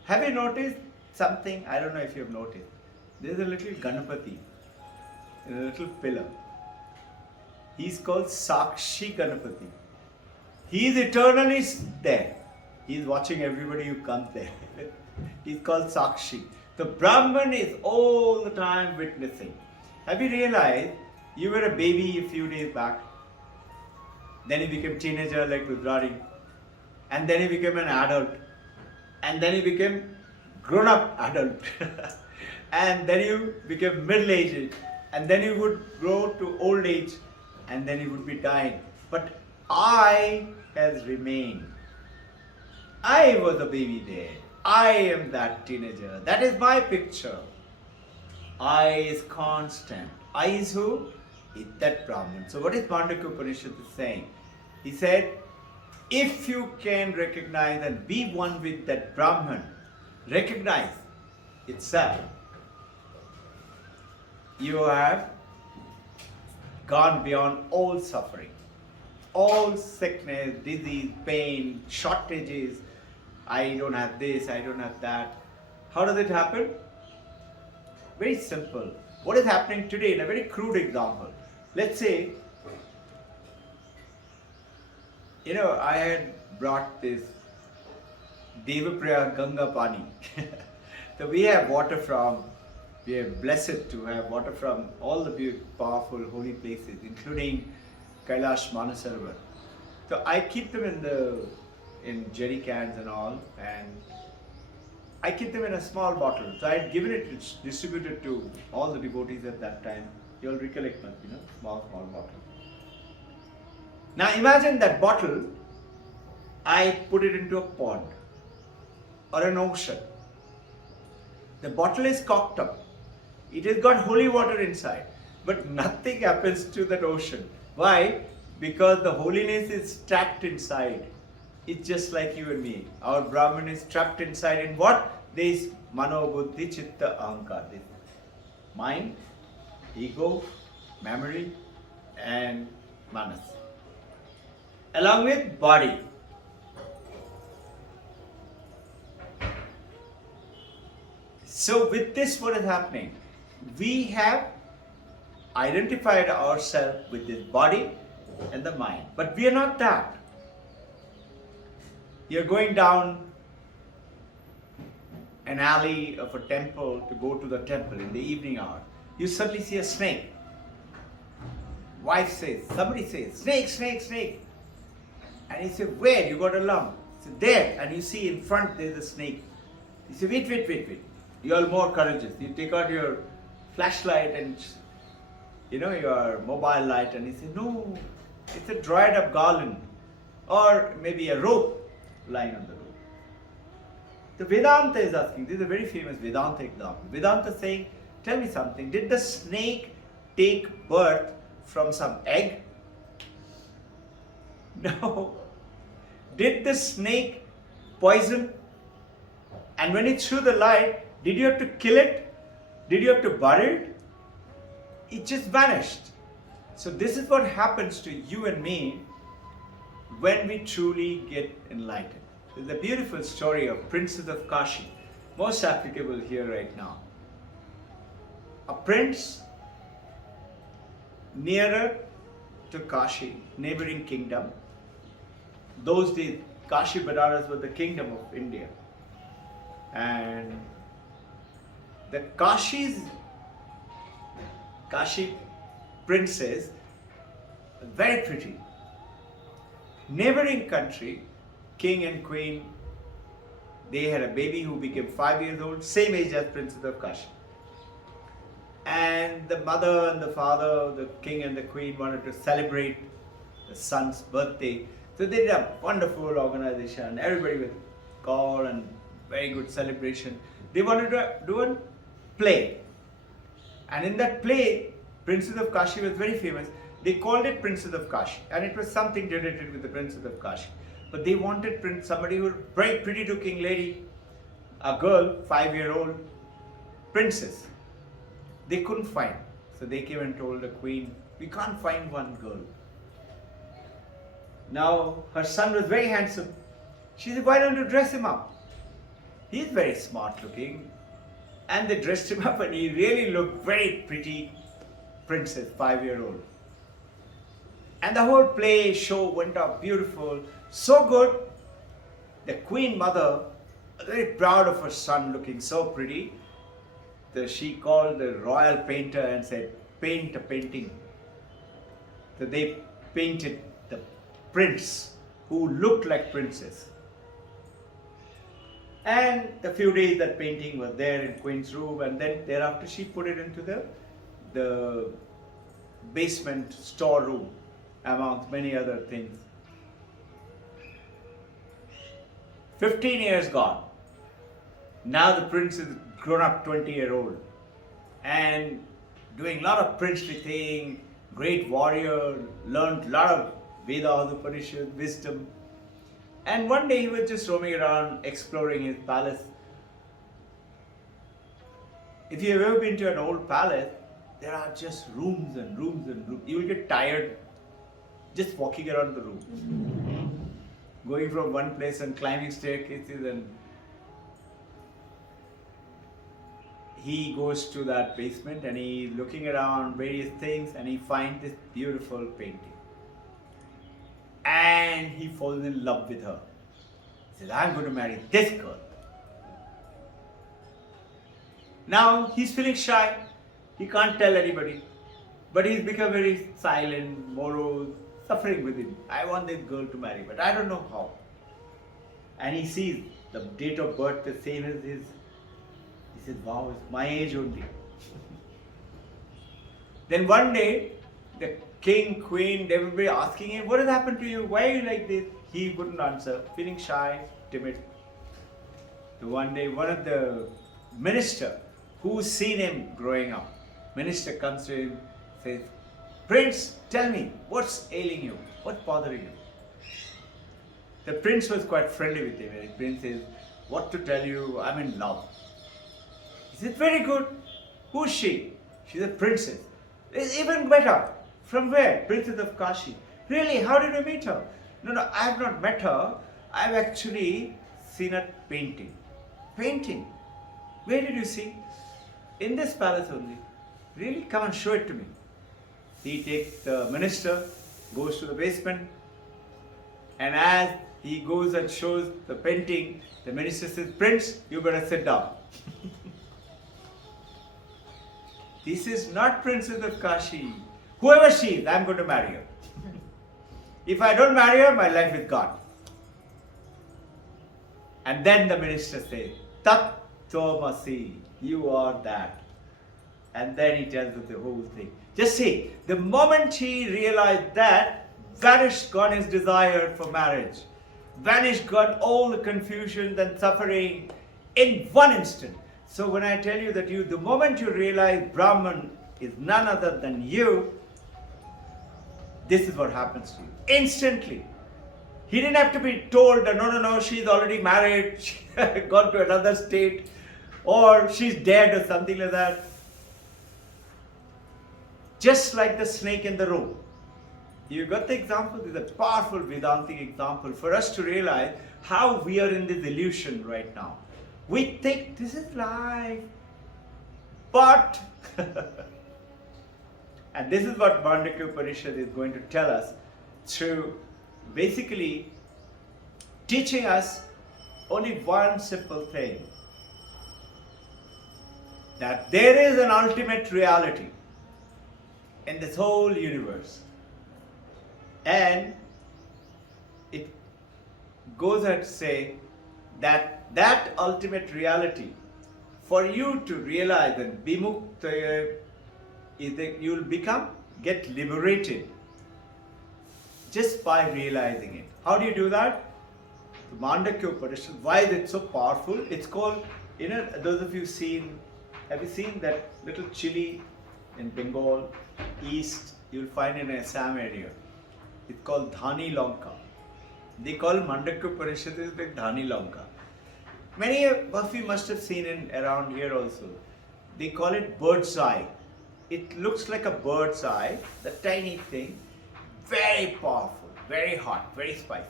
have you noticed something? I don't know if you have noticed. There's a little Ganapati in a little pillar. He's called Sakshi Ganapati. He is eternally there. He's watching everybody who comes there. He's called Sakshi. The Brahman is all the time witnessing. Have you realized you were a baby a few days back? Then you became teenager like Rudrari. And then you became an adult. And then you became grown-up adult. And then you became middle-aged. And then you would grow to old age. And then you would be dying. But I has remained. I was a baby there. I am that teenager. That is my picture. I is constant. I is who? Is that Brahman. So what is Mandukya Upanishad saying? He said, if you can recognize and be one with that Brahman, recognize itself, you have gone beyond all suffering, all sickness, disease, pain, shortages. I don't have this, I don't have that. How does it happen? Very simple. What is happening today in a very crude example? Let's say, I had brought this Devapriya Ganga Pani. So we have water from, we are blessed to have water from all the powerful holy places, including Kailash Manasarovar. So I keep them in jerry cans and all, and I keep them in a small bottle. So I had given it, distributed to all the devotees at that time. You all recollect, small bottle. Now imagine that bottle, I put it into a pond or an ocean. The bottle is cocked up. It has got holy water inside, but nothing happens to that ocean. Why? Because the holiness is trapped inside. It's just like you and me. Our Brahman is trapped inside in what? This Mano, Buddhi, Chitta, Ahankar. This mind, ego, memory, and manas. Along with body. So with this, what is happening? We have identified ourselves with this body and the mind. But we are not that. You're going down an alley of a temple to go to the temple in the evening hour. You suddenly see a snake. Wife says, somebody says, snake, snake, snake. And you say, where? You got a lump. You say, there. And you see in front there's a snake. You say, wait. You are more courageous. You take out your flashlight and your mobile light, and you say, no, it's a dried up garland. Or maybe a rope lying on the road. The Vedanta is asking, this is a very famous Vedanta example. Vedanta is saying, tell me something, did the snake take birth from some egg? No. Did the snake poison? And when it threw the light, did you have to kill it? Did you have to bury it? It just vanished. So this is what happens to you and me when we truly get enlightened. There's a beautiful story of Princes of Kashi, most applicable here right now. A prince nearer to Kashi, neighboring kingdom. Those days, Kashi Banaras was the kingdom of India. And the Kashi princess, very pretty. Neighboring country, king and queen, they had a baby who became 5 years old, same age as Princess of Kashi. And the mother and the father, the king and the queen, wanted to celebrate the son's birthday. So they did a wonderful organization. Everybody would call and very good celebration. They wanted to do a play. And in that play, Princess of Kashi was very famous. They called it Princess of Kashi. And it was something related with the Princess of Kashi. But they wanted somebody who was very pretty looking lady, a girl, 5-year-old princess. They couldn't find. So they came and told the queen, we can't find one girl. Now her son was very handsome. She said, why don't you dress him up? He's very smart looking. And they dressed him up and he really looked very pretty princess, 5-year-old. And the whole play show went up beautiful, so good. The queen mother, very proud of her son looking so pretty, she called the royal painter and said, paint a painting. So they painted the prince who looked like princess. And a few days that painting was there in queen's room, and then thereafter she put it into the basement storeroom amongst many other things. 15 years gone. Now the prince is grown up 20-year-old and doing a lot of princely thing, great warrior, learned a lot of Vedanta, Upanishad, wisdom. And one day he was just roaming around exploring his palace. If you have ever been to an old palace, there are just rooms and rooms and rooms. You will get tired just walking around the room. Going from one place and climbing staircases, and he goes to that basement and he's looking around various things and he finds this beautiful painting. And he falls in love with her. He says, I'm going to marry this girl. Now he's feeling shy. He can't tell anybody. But he's become very silent, morose, suffering within. I want this girl to marry, but I don't know how. And he sees the date of birth the same as his. He says, wow, it's my age only. Then one day, the king, queen, everybody asking him, what has happened to you? Why are you like this? He wouldn't answer, feeling shy, timid. So one day, one of the minister who's seen him growing up, minister comes to him, says, Prince, tell me, what's ailing you? What's bothering you? The prince was quite friendly with him. And the prince says, what to tell you, I'm in love. He said, very good. Who's she? She's a princess. It's even better. From where? Princess of Kashi. Really? How did you meet her? No, I have not met her. I've actually seen a painting. Painting? Where did you see? In this palace only. Really? Come and show it to me. He takes the minister, goes to the basement, and as he goes and shows the painting, the minister says, Prince, you better sit down. This is not Princess of Kashi. Whoever she is, I'm going to marry her. If I don't marry her, my life is gone. And then the minister says, Tat Tomasi, you are that. And then he tells us the whole thing. Just see, the moment he realized that, vanished gone his desire for marriage. Vanished gone all the confusion and suffering in one instant. So when I tell you that the moment you realize Brahman is none other than you, this is what happens to you. Instantly. He didn't have to be told that no, she's already married, she gone to another state, or she's dead or something like that. Just like the snake in the rope. You got the example? This is a powerful Vedantic example for us to realize how we are in this illusion right now. We think this is life. But, and this is what Mandukya Upanishad is going to tell us through basically teaching us only one simple thing. That there is an ultimate reality. in this whole universe. And it goes on to say that ultimate reality, for you to realize that vimukta is that you will get liberated just by realizing it. How do you do that? The Mandukya Upanishad, why is it so powerful? It's called, those of you have you seen that little chili in Bengal, east, you'll find in Assam area. It's called Dhani Lanka. They call Mandukya Upanishad is like Dhani Lanka. Many of you must have seen it around here also. They call it bird's eye. It looks like a bird's eye, the tiny thing, very powerful, very hot, very spicy.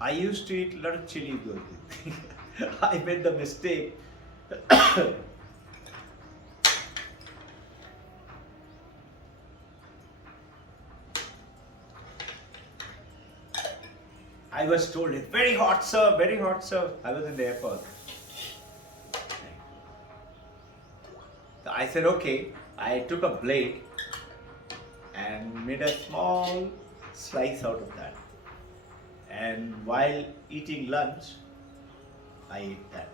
I used to eat a lot of chili with those things. I made the mistake. I was told it's very hot, sir, very hot, sir. I was in the airport. So I said, okay. I took a blade and made a small slice out of that. And while eating lunch, I ate that.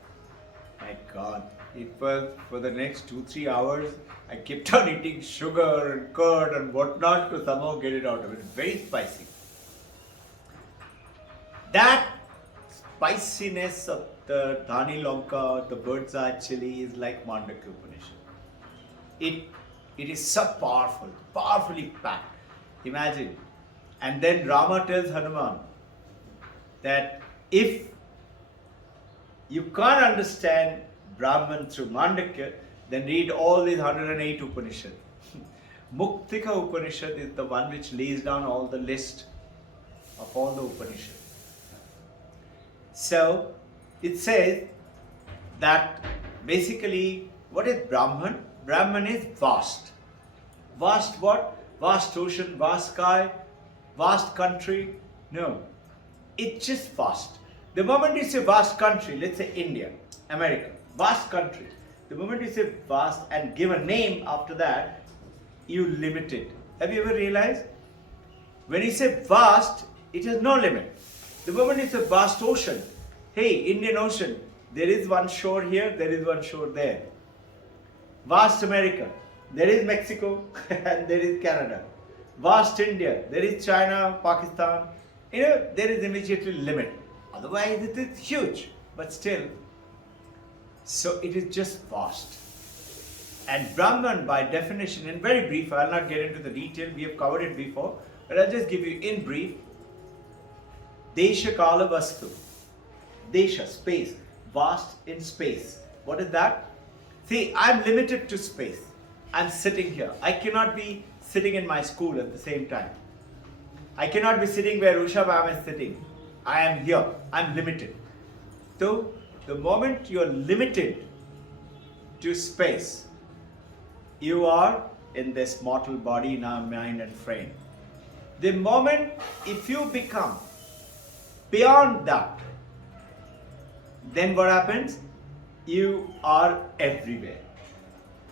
My God, it was for the next 2-3 hours. I kept on eating sugar and curd and whatnot to somehow get it out of it. Very spicy. That spiciness of the Dhani Lanka, the bird's eye chili is like Mandukya Upanishad. It is so powerful, powerfully packed. Imagine. And then Rama tells Hanuman that if you can't understand Brahman through Mandukya, then read all these 108 Upanishads. Muktika Upanishad is the one which lays down all the list of all the Upanishads. So, it says that basically, what is Brahman? Brahman is vast. Vast what? Vast ocean, vast sky, vast country? No. It's just vast. The moment you say vast country, let's say India, America, vast country. The moment you say vast and give a name after that, you limit it. Have you ever realized? When you say vast, it has no limit. The moment it's a vast ocean, hey, Indian Ocean, there is one shore here, there is one shore there. Vast America, there is Mexico and there is Canada. Vast India, there is China, Pakistan. There is immediately limit. Otherwise, it is huge, but still. So it is just vast. And Brahman, by definition, in very brief, I will not get into the detail, we have covered it before, but I'll just give you in brief. Desha Kala Vastu. Desha, space. Vast in space. What is that? See, I'm limited to space. I'm sitting here. I cannot be sitting in my school at the same time. I cannot be sitting where Usha Ma'am is sitting. I am here. I'm limited. So, the moment you are limited to space, you are in this mortal body, now mind and frame. The moment if you become beyond that, then what happens? You are everywhere.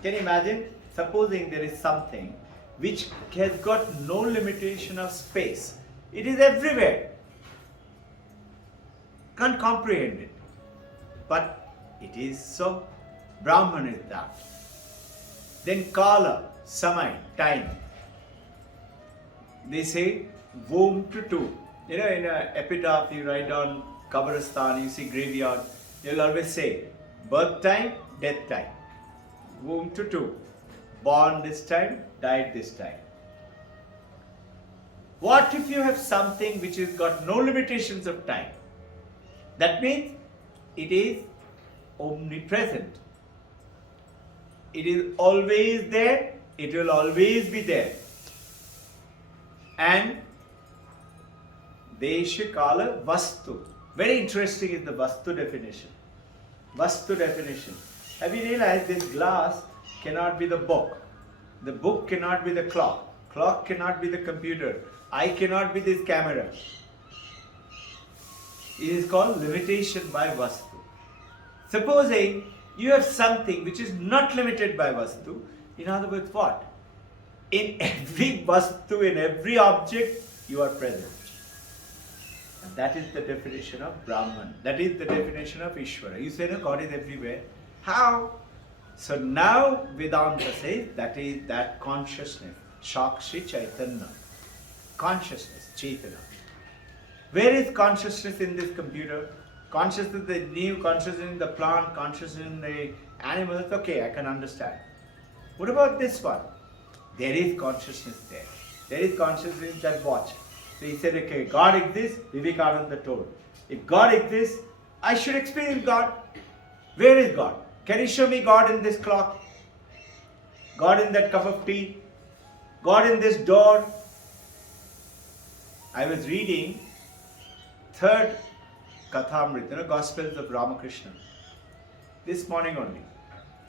Can you imagine? Supposing there is something which has got no limitation of space. It is everywhere. Can't comprehend it. But it is so. Brahman is that. Then Kala, Samay, time. They say, womb to tomb. In an epitaph you write down Kabristan, you see graveyard, you'll always say, birth time, death time. Womb to tomb. Born this time, died this time. What if you have something which has got no limitations of time? That means it is omnipresent. It is always there, it will always be there. And Desha Kala Vastu. Very interesting is the Vastu definition. Vastu definition. Have you realized this glass cannot be the book? The book cannot be the clock. Clock cannot be the computer. I cannot be this camera. It is called limitation by Vastu. Supposing you have something which is not limited by Vastu, in other words what? In every vastu, in every object, you are present. And that is the definition of Brahman. That is the definition of Ishvara. You say, no, God is everywhere. How? So now Vedanta says that is that consciousness, Shakshi Chaitanya. Consciousness, Chaitanya. Where is consciousness in this computer? Consciousness in the new, consciousness in the plant, consciousness in the animals. Okay, I can understand. What about this one? There is consciousness there. There is consciousness in that watch. So he said, okay, God exists, Vivekananda told. If God exists, I should experience God. Where is God? Can you show me God in this clock? God in that cup of tea? God in this door? I was reading third Kathamrita, Gospels of Ramakrishna. This morning only.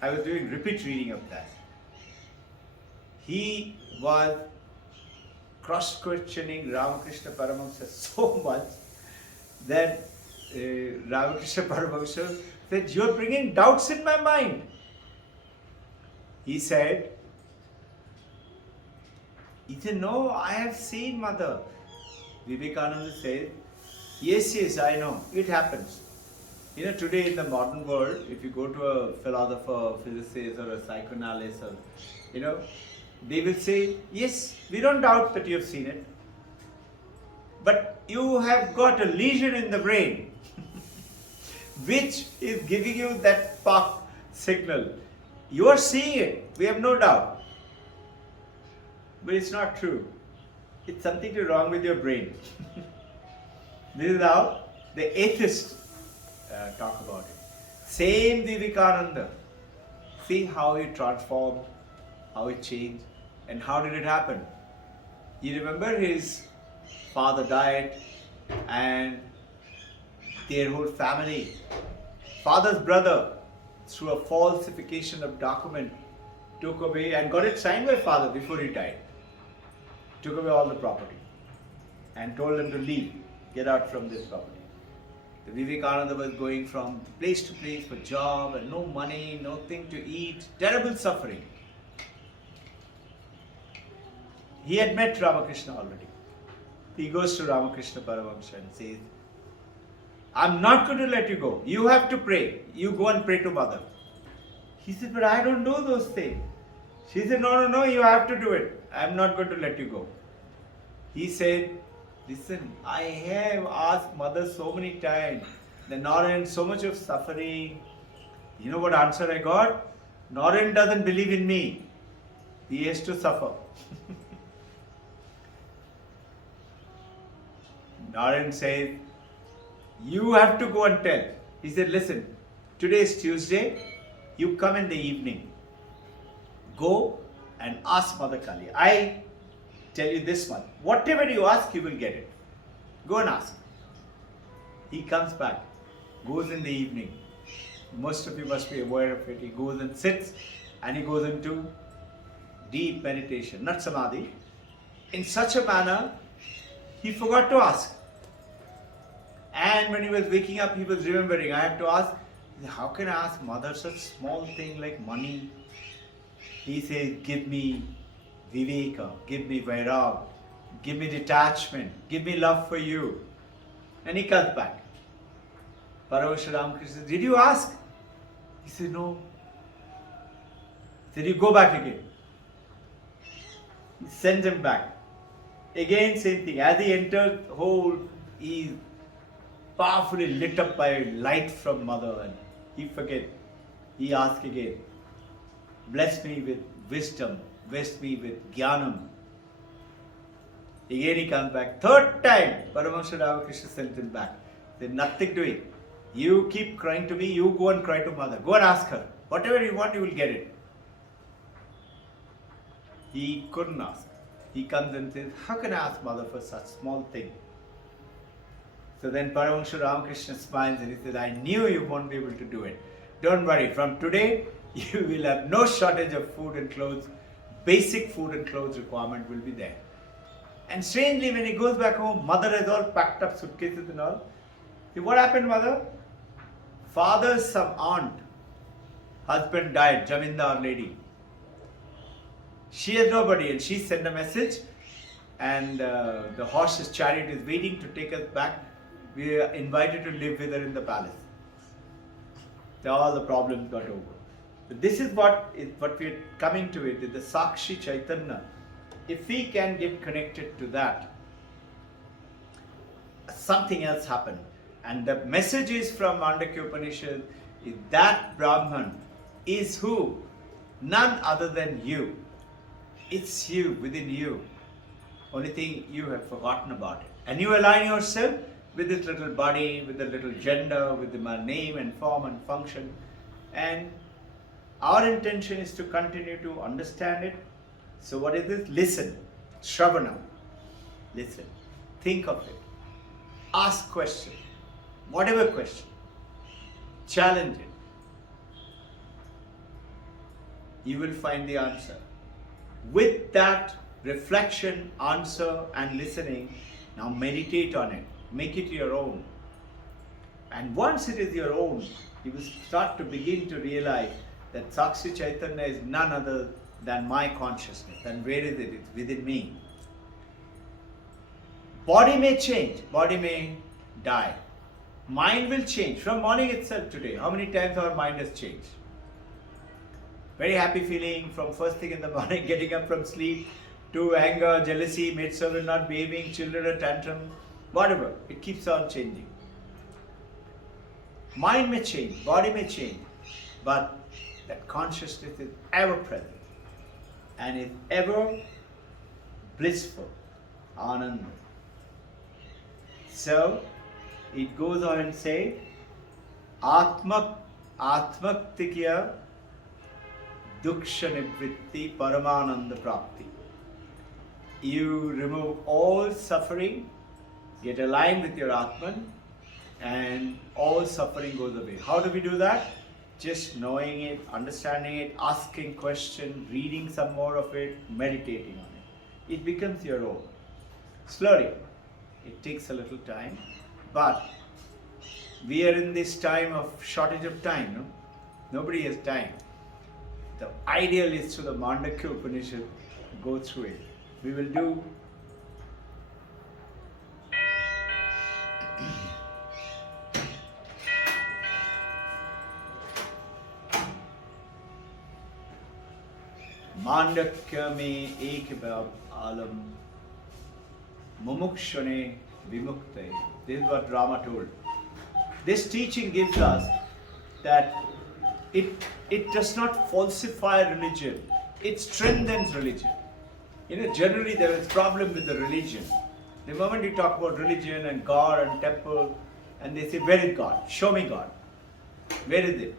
I was doing repeat reading of that. He was cross-questioning Ramakrishna Paramahamsa so much that Ramakrishna Paramahamsa said, "You're bringing doubts in my mind." He said, "No, I have seen Mother." Vivekananda said, yes, I know, it happens. Today in the modern world, if you go to a philosopher, physicist or a psychoanalyst, or, they will say, yes, we don't doubt that you have seen it. But you have got a lesion in the brain, which is giving you that spark signal. You are seeing it, we have no doubt. But it's not true. It's something wrong with your brain. This is how the atheists talk about it. Same Vivekananda. See how he transformed, how he changed, and how did it happen? You remember his father died and their whole family, father's brother, through a falsification of document, took away and got it signed by father before he died. Took away all the property and told them to leave, get out from this property. The Vivekananda was going from place to place for job and no money, nothing to eat, terrible suffering. He had met Ramakrishna already. He goes to Ramakrishna Paramahamsa and says, I'm not going to let you go. You have to pray. You go and pray to Mother. He said, but I don't do those things. She said, no, you have to do it. I'm not going to let you go. He said, listen, I have asked Mother so many times. The Narayan, so much of suffering. You know what answer I got? Narayan doesn't believe in me. He has to suffer. Narayan says, you have to go and tell. He said, listen, today is Tuesday. You come in the evening. Go and ask Mother Kali. I tell you this one. Whatever you ask, you will get it. Go and ask. He comes back. Goes in the evening. Most of you must be aware of it. He goes and sits and he goes into deep meditation, not samadhi. In such a manner, he forgot to ask. And when he was waking up, he was remembering, I have to ask, how can I ask Mother such small thing like money? He says, give me viveka, give me vairag, give me detachment, give me love for you. And he comes back. Paramahansa Ramakrishna says, did you ask? He said, no. He said, you go back again. He sends him back. Again, same thing. As he enters, he is powerfully lit up by light from Mother, and he forget. He asks again, bless me with wisdom, bless me with jnanam. Again he comes back. Third time, Paramahansa Ramakrishna sent him back. Said, nothing doing. You keep crying to me, you go and cry to Mother. Go and ask her. Whatever you want, you will get it. He couldn't ask. He comes and says, how can I ask Mother for such small thing? So then Paramahansa Ramakrishna smiles and he says, I knew you won't be able to do it. Don't worry, from today you will have no shortage of food and clothes. Basic food and clothes requirement will be there. And strangely, when he goes back home, Mother has all packed up suitcases and all. See, what happened, Mother? Father's some aunt, husband died, Jamindar lady. She has nobody, and she sent a message, and the horse's chariot is waiting to take us back. We are invited to live with her in the palace. So all the problems got over. So this is what we're coming to it, is the Sakshi Chaitanya. If we can get connected to that, something else happened. And the message is from Mandukya Upanishad, is that Brahman is who? None other than you. It's you, within you. Only thing, you have forgotten about it. And you align yourself with this little body, with the little gender, with the name and form and function. And our intention is to continue to understand it. So what is this? Listen. Shravanam. Listen. Think of it. Ask question. Whatever question. Challenge it. You will find the answer. With that reflection, answer and listening, now meditate on it. Make it your own. And once it is your own, you will start to begin to realize that Sakshi Chaitanya is none other than my consciousness. And where is it? It's within me. Body may change, body may die. Mind will change. From morning itself today, how many times our mind has changed? Very happy feeling from first thing in the morning, getting up from sleep, to anger, jealousy, maidservant not behaving, children a tantrum, whatever. It keeps on changing. Mind may change, body may change, but that consciousness is ever present and is ever blissful, ananda. So it goes on and say, Atmaktikya Duksha Nivritti Paramananda Prapti. You remove all suffering, get aligned with your Atman, and all suffering goes away. How do we do that? Just knowing it, understanding it, asking questions, reading some more of it, meditating on it. It becomes your own. Slowly. It takes a little time, but we are in this time of shortage of time, no? Nobody has time. The ideal is to the Mandukya Upanishad, go through it. We will do Mandukya me ek bab alam mumukshane vimukte. This is what Rama told. This teaching gives us that it does not falsify religion. It strengthens religion. Generally there is problem with the religion. The moment you talk about religion and God and temple, and they say, where is God? Show me God. Where is it?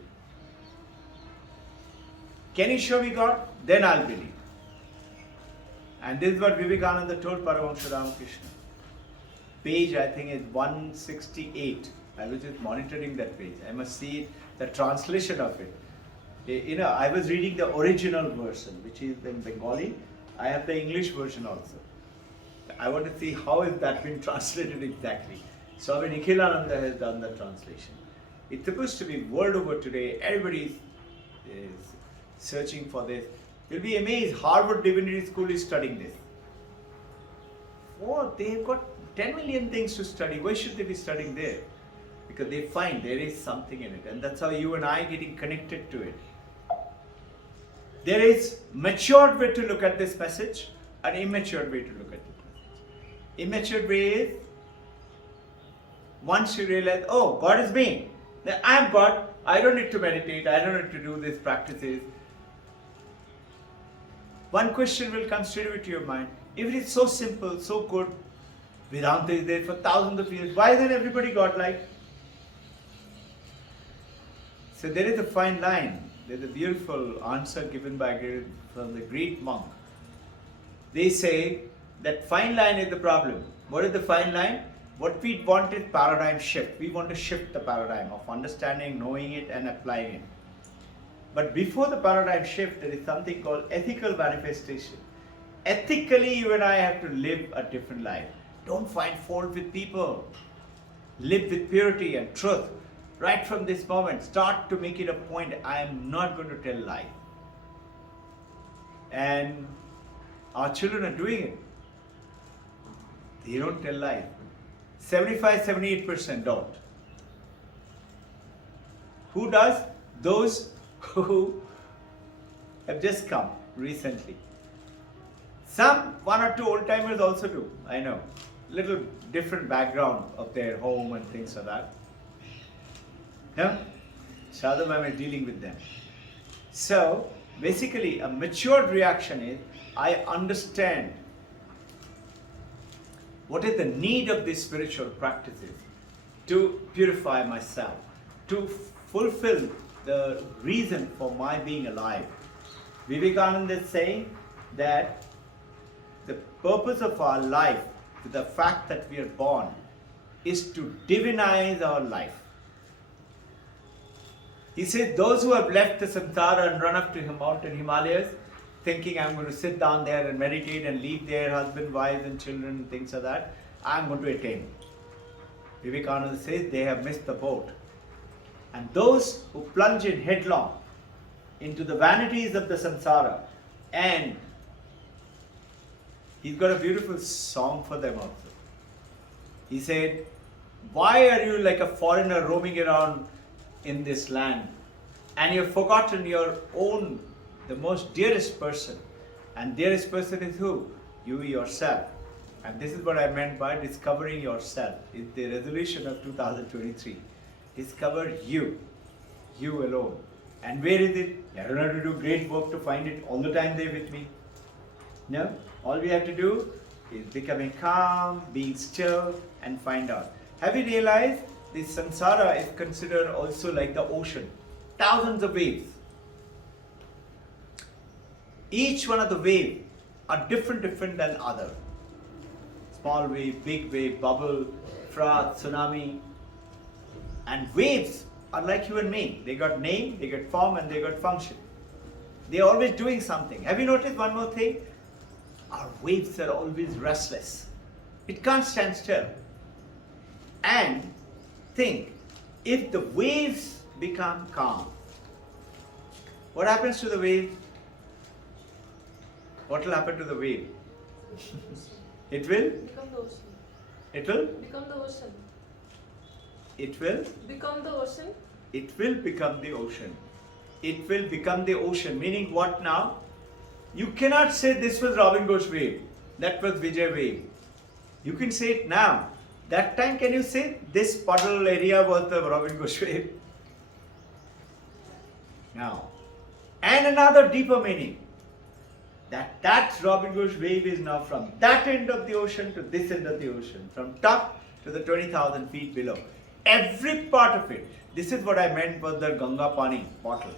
Can you show me God? Then I'll believe. And this is what Vivekananda told Paramahansa Ramakrishna. Page, I think, is 168. I was just monitoring that page. I must see it, the translation of it. I was reading the original version, which is in Bengali. I have the English version also. I want to see how is that been translated exactly. Swami Nikhilananda has done the translation. It's supposed to be world over today. Everybody is searching for this. You'll be amazed. Harvard Divinity School is studying this. Oh, they've got 10 million things to study. Why should they be studying there? Because they find there is something in it. And that's how you and I are getting connected to it. There is matured way to look at this message and immature way to look at this message. Immature way is once you realize, oh, God is me. Then I am God. I don't need to meditate. I don't need to do these practices. One question will come straight away to your mind. If it is so simple, so good, Vedanta is there for thousands of years, why isn't everybody godlike? So there is a fine line. There is a beautiful answer given from the great monk. They say that fine line is the problem. What is the fine line? What we want is paradigm shift. We want to shift the paradigm of understanding, knowing it and applying it. But before the paradigm shift, there is something called ethical manifestation. Ethically, you and I have to live a different life. Don't find fault with people. Live with purity and truth. Right from this moment, start to make it a point, I am not going to tell lies. And Our children are doing it. They don't tell lies. 75-78% don't. Who does? Those who have just come recently. Some, one or two old timers also do, I know. Little different background of their home and things like that. No? Sadhu Ma'am is dealing with them. So, basically, a matured reaction is, I understand what is the need of these spiritual practices to purify myself, to fulfill the reason for my being alive. Vivekananda is saying that the purpose of our life, the fact that we are born, is to divinize our life. He says those who have left the samsara and run up to mountain Himalayas, thinking I'm going to sit down there and meditate and leave their husband, wives and children and things like that, I'm going to attain. Vivekananda says they have missed the boat. And those who plunge in headlong into the vanities of the samsara, and he's got a beautiful song for them also. He said, why are you like a foreigner roaming around in this land, and you've forgotten your own, the most dearest person? And dearest person is who? You yourself. And this is what I meant by discovering yourself. It's the resolution of 2023. Discover you alone. And where is it? I don't have to do great work to find it all the time there with me. No, all we have to do is becoming calm, being still, and find out. Have you realized this samsara is considered also like the ocean? Thousands of waves. Each one of the waves are different than other. Small wave, big wave, bubble, froth, tsunami. And waves are like you and me. They got name, they got form, and they got function. They're always doing something. Have you noticed one more thing? Our waves are always restless. It can't stand still. And think, if the waves become calm, what happens to the wave? What will happen to the wave? It will? Become the ocean. It will? Become the ocean. It will? Become the ocean. It will become the ocean. It will become the ocean. Meaning what now? You cannot say this was Robin Ghosh wave, that was Vijay wave. You can say it now. That time can you say this puddle area was the Robin Ghosh wave? Now. And another deeper meaning. That Robin Ghosh wave is now from that end of the ocean to this end of the ocean. From top to the 20,000 feet below. Every part of it. This is what I meant by the Ganga Pani bottle.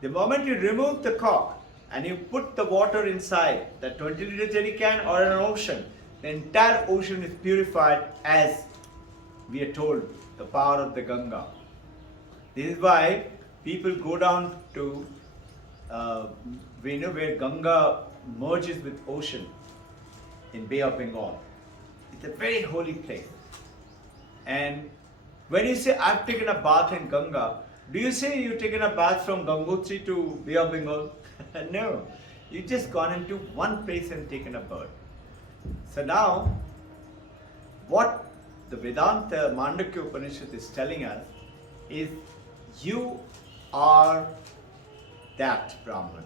The moment you remove the cork and you put the water inside the 20-liter jerry can or an ocean, the entire ocean is purified as we are told, the power of the Ganga. This is why people go down to where Ganga merges with ocean in Bay of Bengal. It's a very holy place. And when you say, I've taken a bath in Ganga, do you say you've taken a bath from Gangotri to Bay of Bengal? No. You've just gone into one place and taken a bath. So now, what the Vedanta Mandukya Upanishad is telling us is, you are that Brahman.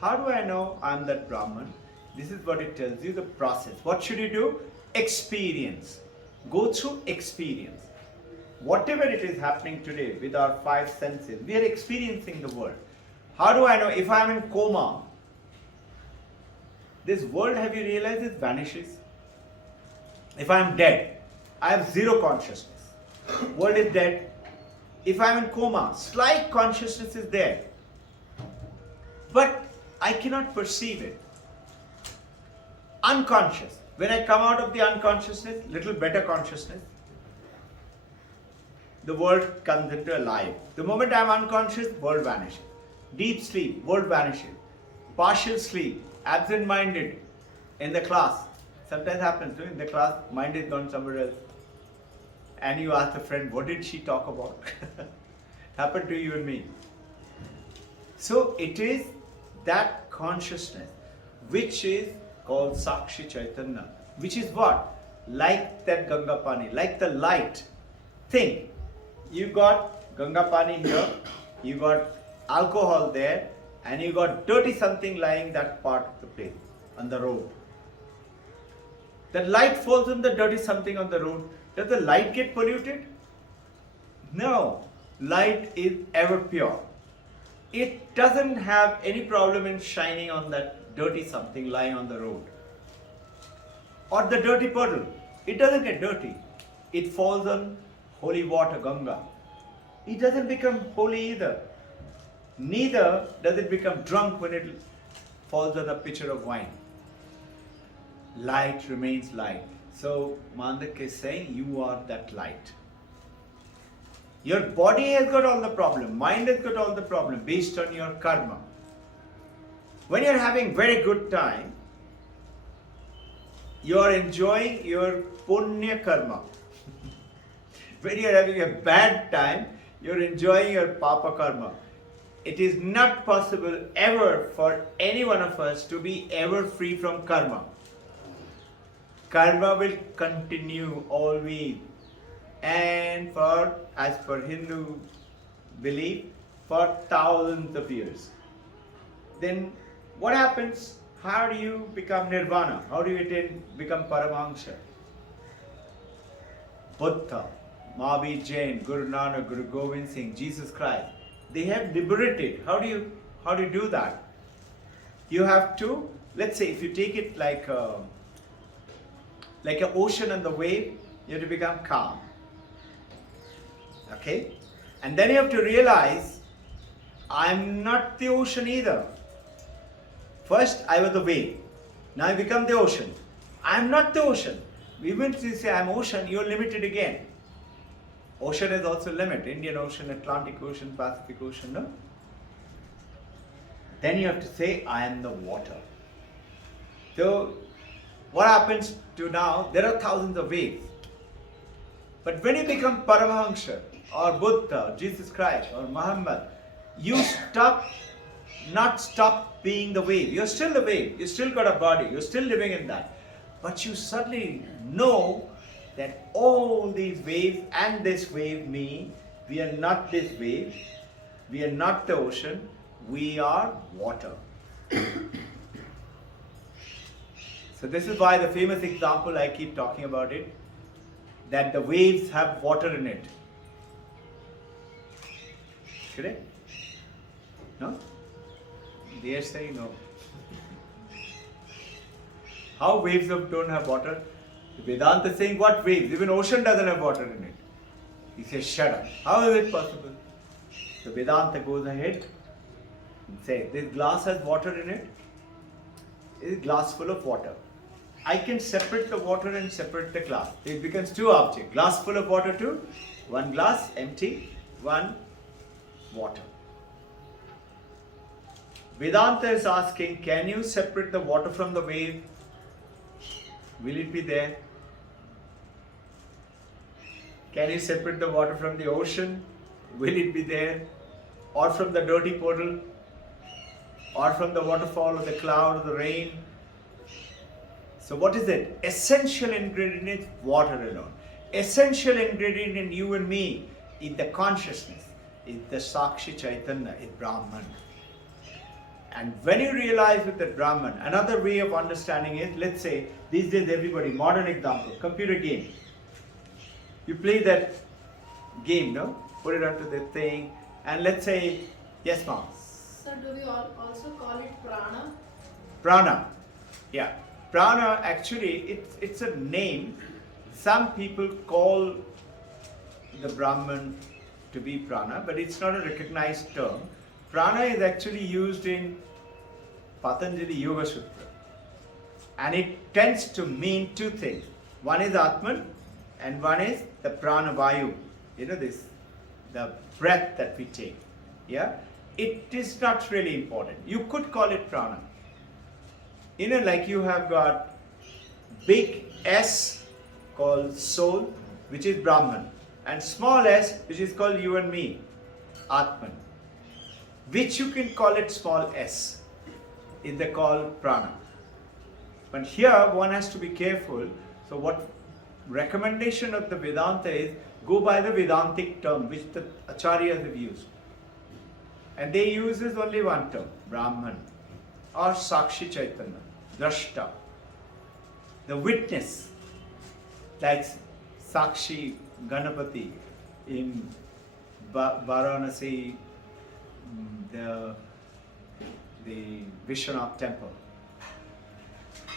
How do I know I'm that Brahman? This is what it tells you, the process. What should you do? Experience. Go through experience. Whatever it is happening today with our five senses, we are experiencing the world. How do I know if I'm in coma? This world, have you realized, it vanishes. If I'm dead, I have zero consciousness. World is dead. If I'm in coma, slight consciousness is there. But I cannot perceive it. Unconscious. When I come out of the unconsciousness, little better consciousness, the world comes into a life. The moment I am unconscious, world vanishes. Deep sleep, world vanishes. Partial sleep, absent-minded in the class. Sometimes happens, in the class, mind is gone somewhere else. And you ask a friend, what did she talk about? Happened to you and me. So it is that consciousness. which is called Sakshi Chaitanya, which is what? Like that Ganga Pani, like the light. Think, you got Ganga Pani here, you got alcohol there, and you got dirty something lying that part of the place, on the road. The light falls on the dirty something on the road. Does the light get polluted? No. Light is ever pure. It doesn't have any problem in shining on that dirty something lying on the road. Or the dirty puddle. It doesn't get dirty. It falls on holy water, Ganga. It doesn't become holy either. Neither does it become drunk when it falls on a pitcher of wine. Light remains light. So Mandukya is saying, you are that light. Your body has got all the problem, mind has got all the problem based on your karma. When you are having very good time, you are enjoying your punya karma. When you are having a bad time, you are enjoying your papa karma. It is not possible ever for any one of us to be ever free from karma. Karma will continue always. And for, as per Hindu belief, for thousands of years. Then what happens? How do you become nirvana? How do you become Paramahamsa? Buddha, Mahavir Jain, Guru Nanak, Guru Govind Singh, Jesus Christ, they have liberated. How do you do that? You have to, let's say, if you take it like an ocean and the wave, you have to become calm. Okay? And then you have to realize, I'm not the ocean either. First, I was the wave. Now I become the ocean. I'm not the ocean. Even if you say I'm ocean, you're limited again. Ocean is also limit. Indian Ocean, Atlantic Ocean, Pacific Ocean, no? Then you have to say, I am the water. So, what happens to now? There are thousands of waves. But when you become Paramahamsa, or Buddha, Jesus Christ, or Muhammad, you not stop being the wave. You're still the wave. You still got a body. You're still living in that. But you suddenly know that all these waves and this wave mean we are not this wave. We are not the ocean. We are water. So this is why the famous example, I keep talking about it, that the waves have water in it. Correct? No? They are saying no. How waves don't have water? Vedanta is saying, what waves? Even ocean doesn't have water in it. He says, shut up. How is it possible? So Vedanta goes ahead and says, this glass has water in it. It is a glass full of water. I can separate the water and separate the glass. It becomes two objects. Glass full of water too. One glass empty, one water. Vedanta is asking, can you separate the water from the wave? Will it be there? Can you separate the water from the ocean? Will it be there? Or from the dirty puddle? Or from the waterfall or the cloud or the rain? So what is it? Essential ingredient is water alone. Essential ingredient in you and me is the consciousness, is the Sakshi Chaitanya, is Brahman. And when you realize with the Brahman, another way of understanding is, let's say, these days everybody, modern example, computer game. You play that game, no? Put it onto the thing, and let's say, yes ma'am? Sir, do we also call it prana? Prana, yeah. Prana, actually, it's a name. Some people call the Brahman to be prana, but it's not a recognized term. Prana is actually used in Patanjali Yoga Sutra. And it tends to mean two things. One is Atman and one is the prana vayu. You know this, the breath that we take. Yeah? It is not really important. You could call it prana. You know, like you have got big S called soul, which is Brahman, and small s, which is called you and me, Atman, which you can call it small s, is the called prana. But here one has to be careful. So what recommendation of the Vedanta is, go by the Vedantic term which the Acharyas have used. And they use only one term, Brahman or Sakshi Chaitanya, Drashta, the witness, like Sakshi Ganapati in Varanasi, the Vishwanath temple.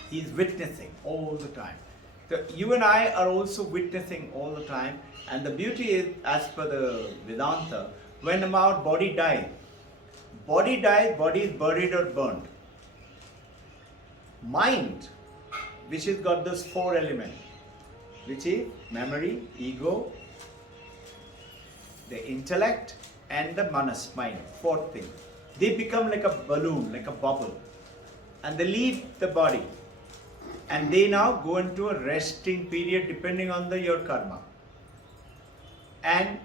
He is witnessing all the time. So you and I are also witnessing all the time. And the beauty is, as per the Vedanta, when our body dies, body is buried or burned. Mind, which has got those four elements, which is memory, ego, the intellect, and the manas, mind, fourth thing. They become like a balloon, like a bubble, and they leave the body. And they now go into a resting period depending on your karma. And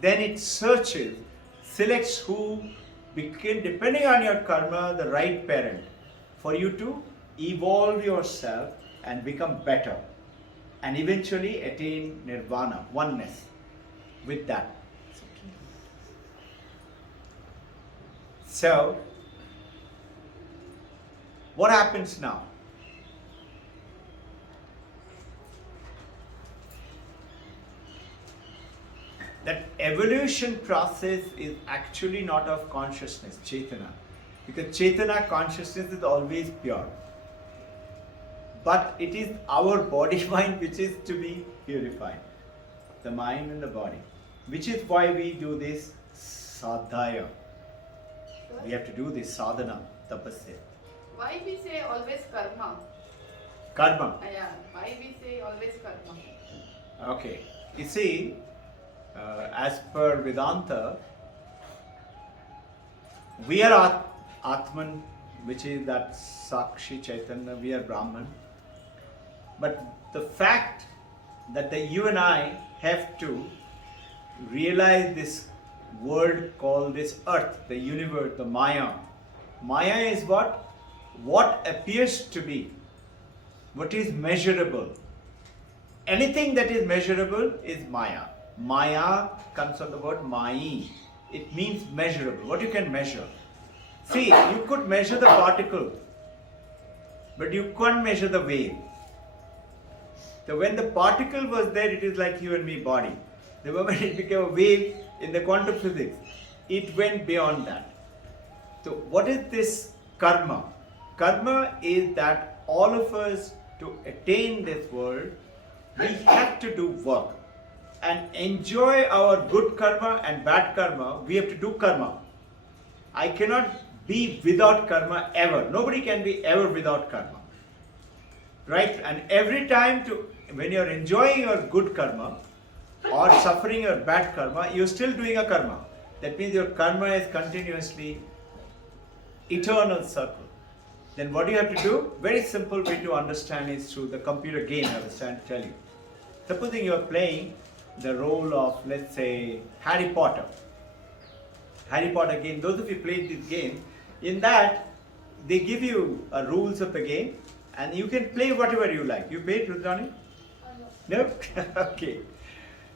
then it searches, selects who became, depending on your karma, the right parent for you to evolve yourself and become better and eventually attain nirvana, oneness with that. So, what happens now? That evolution process is actually not of consciousness, Chaitanya. Because Chaitanya consciousness is always pure. But it is our body mind which is to be purified. The mind and the body. Which is why we do this sadhaya. We have to do this sadhana, tapasya. Why we say always karma? Karma. Yeah, why we say always karma? Okay. You see, as per Vedanta, we are Atman, which is that Sakshi Chaitanya, we are Brahman. But the fact that you and I have to realize this world called this earth, the universe, the Maya. Maya is what? What appears to be, what is measurable. Anything that is measurable is Maya. Maya comes from the word Mai. It means measurable. What you can measure. See, you could measure the particle, but you can't measure the wave. So when the particle was there, it is like you and me body. The moment it became a wave in the quantum physics, it went beyond that. So what is this karma? Karma is that all of us, to attain this world, we have to do work. And enjoy our good karma and bad karma, we have to do karma. I cannot be without karma ever. Nobody can be ever without karma. Right? And every time when you're enjoying your good karma or suffering your bad karma, you're still doing a karma. That means your karma is continuously eternal circle. Then what you have to do? Very simple way to understand is through the computer game I was trying to tell you. Supposing you are playing the role of, let's say, Harry Potter. Harry Potter game, those of you played this game, in that they give you rules of the game and you can play whatever you like. You played, Rudrani? No? Okay.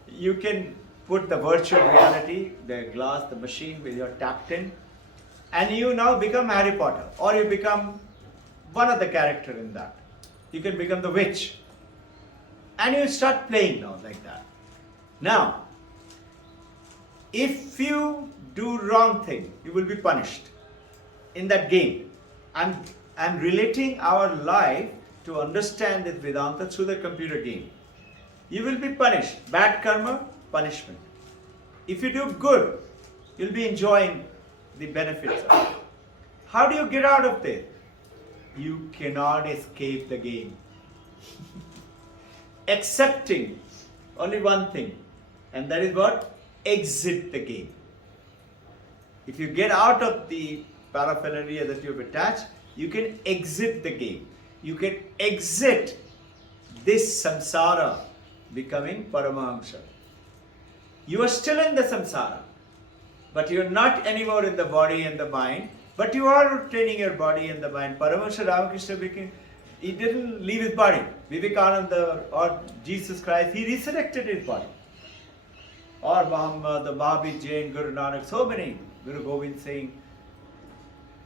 You can put the virtual reality, the glass, the machine where you're tapped in, and you now become Harry Potter, or you become one of the character in that. You can become the witch. And you start playing now like that. Now, if you do wrong thing, you will be punished in that game. I'm relating our life to understand this Vedanta through the computer game. You will be punished. Bad karma, punishment. If you do good, you'll be enjoying the benefits of it. How do you get out of this? You cannot escape the game. Accepting only one thing, and that is what? Exit the game. If you get out of the paraphernalia that you have attached, you can exit the game. You can exit this samsara, becoming Paramahamsa. You are still in the samsara, but you are not anymore in the body and the mind, but you are retaining your body and the mind. Paramahamsa Ramakrishna he didn't leave his body. Vivekananda or Jesus Christ, he resurrected his body. Or Muhammad, the Mahavir Jain, Guru Nanak, so many, Guru Gobind Singh,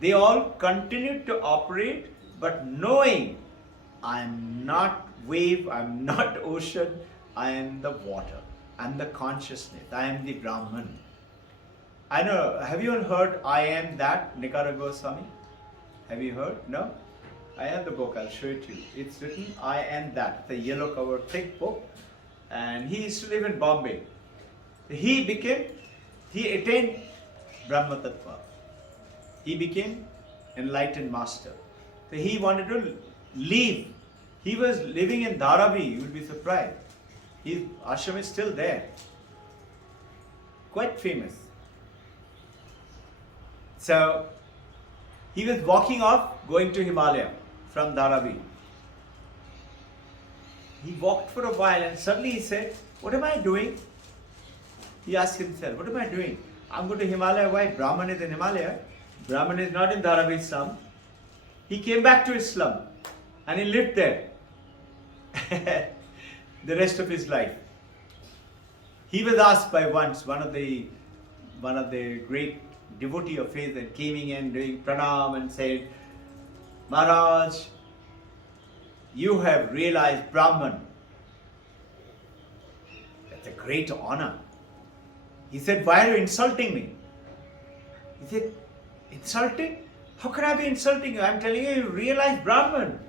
they all continued to operate, but knowing I am not wave, I am not ocean, I am the water, I am the consciousness, I am the Brahman. I know, have you all heard I Am That, Nikara Goswami? Have you heard? No? I have the book, I'll show it to you. It's written I Am That, the yellow cover thick book, and he used to live in Bombay. He attained Brahma Tattva. He became enlightened master. So he wanted to leave. He was living in Dharavi, you will be surprised. His ashram is still there. Quite famous. So he was walking off, going to Himalaya from Dharavi. He walked for a while and suddenly he said, what am I doing? He asked himself, what am I doing? I'm going to Himalaya. Why? Brahman is in Himalaya. Brahman is not in Dharavi slum. He came back to his slum and he lived there the rest of his life. He was asked by one of the great devotee of faith that came in doing pranam and said, Maharaj, you have realized Brahman. That's a great honor. He said, why are you insulting me? He said, insulting? How can I be insulting you? I am telling you, you realize Brahman.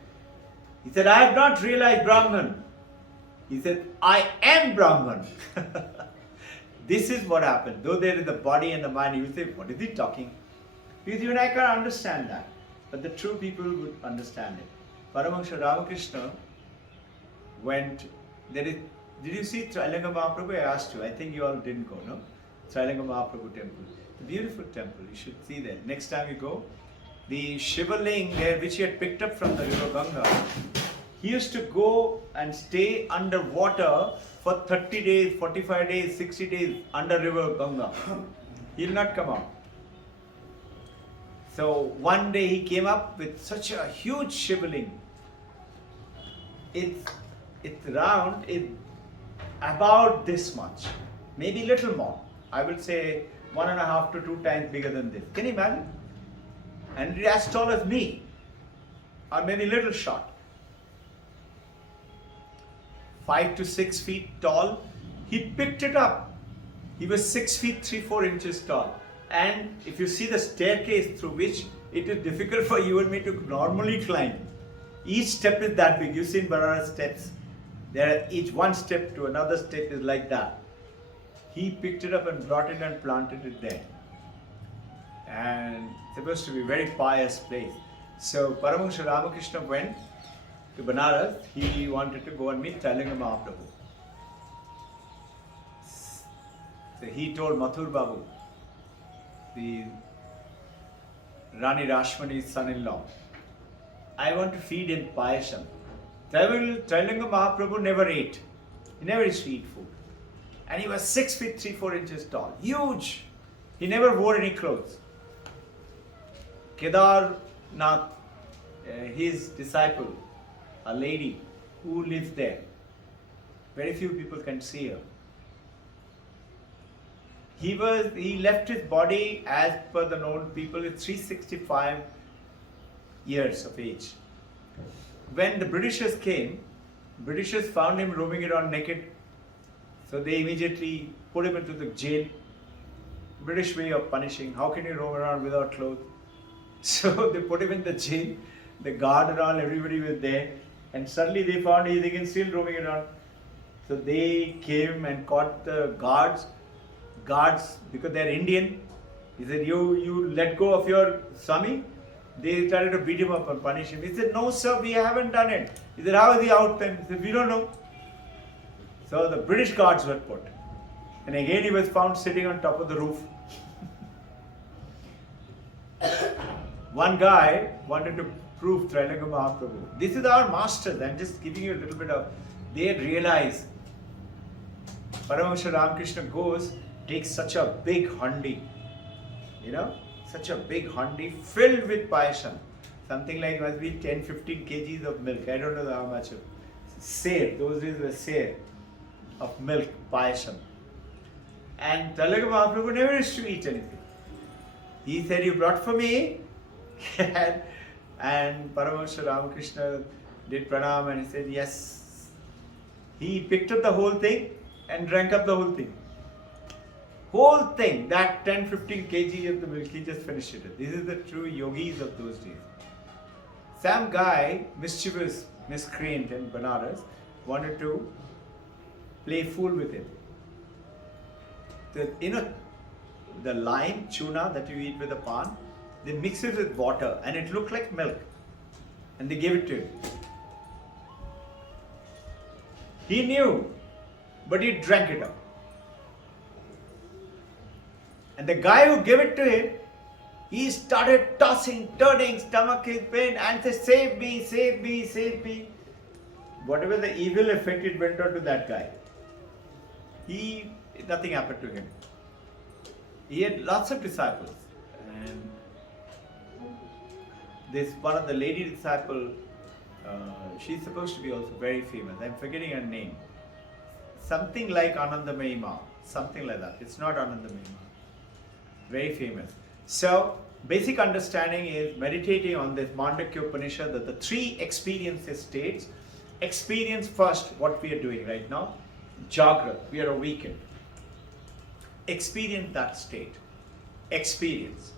He said, I have not realized Brahman. He said, I am Brahman. This is what happened. Though there is the body and the mind, you will say, what is he talking? Because you and I can't understand that. But the true people would understand it. Paramahansa Ramakrishna went, did you see Trailanga Mahaprabhu? I asked you. I think you all didn't go, no? Trailanga Mahaprabhu temple. It's a beautiful temple. You should see that. Next time you go, the Shiva Ling there, which he had picked up from the river Ganga, he used to go and stay underwater for 30 days, 45 days, 60 days under river Ganga. He will not come out. So one day he came up with such a huge Shiva Ling. It's round, it's about this much, maybe little more. I will say 1.5 to 2 times bigger than this. Can you imagine? And it's as tall as me, or maybe little short. 5 to 6 feet tall. He picked it up. He was 6 feet 3-4 inches tall. And if you see the staircase through which it is difficult for you and me to normally climb, each step is that big. You see in Banana steps, there are each one step to another step is like that. He picked it up and brought it and planted it there. And it's supposed to be a very pious place. So Paramahansa Ramakrishna went to Banaras. He wanted to go and meet Trailanga Mahaprabhu. So he told Mathur Babu, the Rani Rashmani's son-in-law, I want to feed him payasam. Trailanga Mahaprabhu never ate. He never used to eat food. And he was 6 feet 3-4 inches tall. Huge. He never wore any clothes. Kedarnath, his disciple, a lady who lives there. Very few people can see her. He left his body, as per the known people, at 365 years of age. When the Britishers came, Britishers found him roaming around naked. So they immediately put him into the jail. British way of punishing. How can you roam around without clothes? So they put him in the jail. The guard and all, everybody was there. And suddenly they found he's again still roaming around. So they came and caught the guards. Guards, because they're Indian, he said, you let go of your Swami. They started to beat him up and punish him. He said, no sir, we haven't done it. He said, how is he out then? He said, we don't know. So the British guards were put. And again he was found sitting on top of the roof. One guy wanted to prove Trailanga Mahaprabhu. This is our masters. I'm just giving you a little bit of, they had realized. Paramahansa Ramakrishna goes, takes such a big handi, such a big handi filled with payasam. something like must be 10-15 kgs of milk. I don't know how much of sare. Those days were sare of milk, payasam. And Talaga Mahaprabhu never used to eat anything. He said, "You brought for me." and Paramahansa Ramakrishna did pranam and he said, "Yes." He picked up the whole thing and drank up the whole thing. Whole thing, that 10-15 kg of the milk, he just finished it. This is the true yogis of those days. Some guy, mischievous miscreant in Banaras, wanted to play fool with him. The lime, tuna that you eat with a pan, they mix it with water and it looked like milk. And they gave it to him. He knew, but he drank it up. And the guy who gave it to him, he started tossing, turning, stomach is pain, and said, "Save me, save me, save me." Whatever the evil effect it went on to that guy, nothing happened to him. He had lots of disciples, and this one of the lady disciple, she's supposed to be also very famous. I'm forgetting her name. Something like Anandamayi Ma, something like that. It's not Anandamayi Ma. Very famous. So, basic understanding is meditating on this Mandukya Upanishad that the three experiences states. Experience first what we are doing right now. Jagrat, we are awakened. Experience that state. Experience.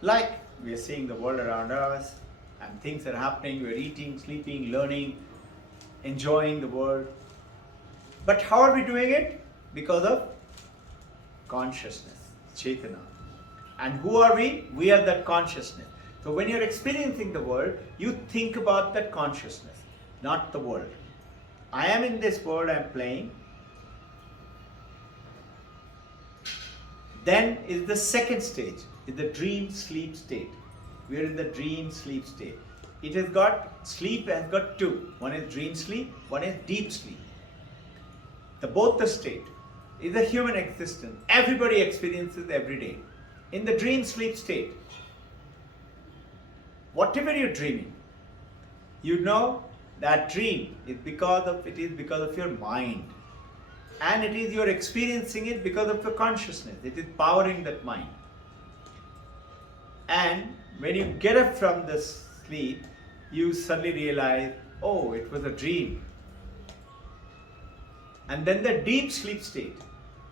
Like we are seeing the world around us and things are happening, we are eating, sleeping, learning, enjoying the world. But how are we doing it? Because of consciousness, Chaitana. And who are we? We are that consciousness. So when you're experiencing the world, you think about that consciousness, not the world. I am in this world, I am playing. Then is the second stage, is the dream sleep state. We are in the dream sleep state. It has got, sleep has got two. One is dream sleep, one is deep sleep. Both the state is a human existence. Everybody experiences every day. In the dream sleep state, whatever you're dreaming, you know that dream is because of your mind. And it is you're experiencing it because of your consciousness. It is powering that mind. And when you get up from the sleep, you suddenly realize, oh, it was a dream. And then the deep sleep state.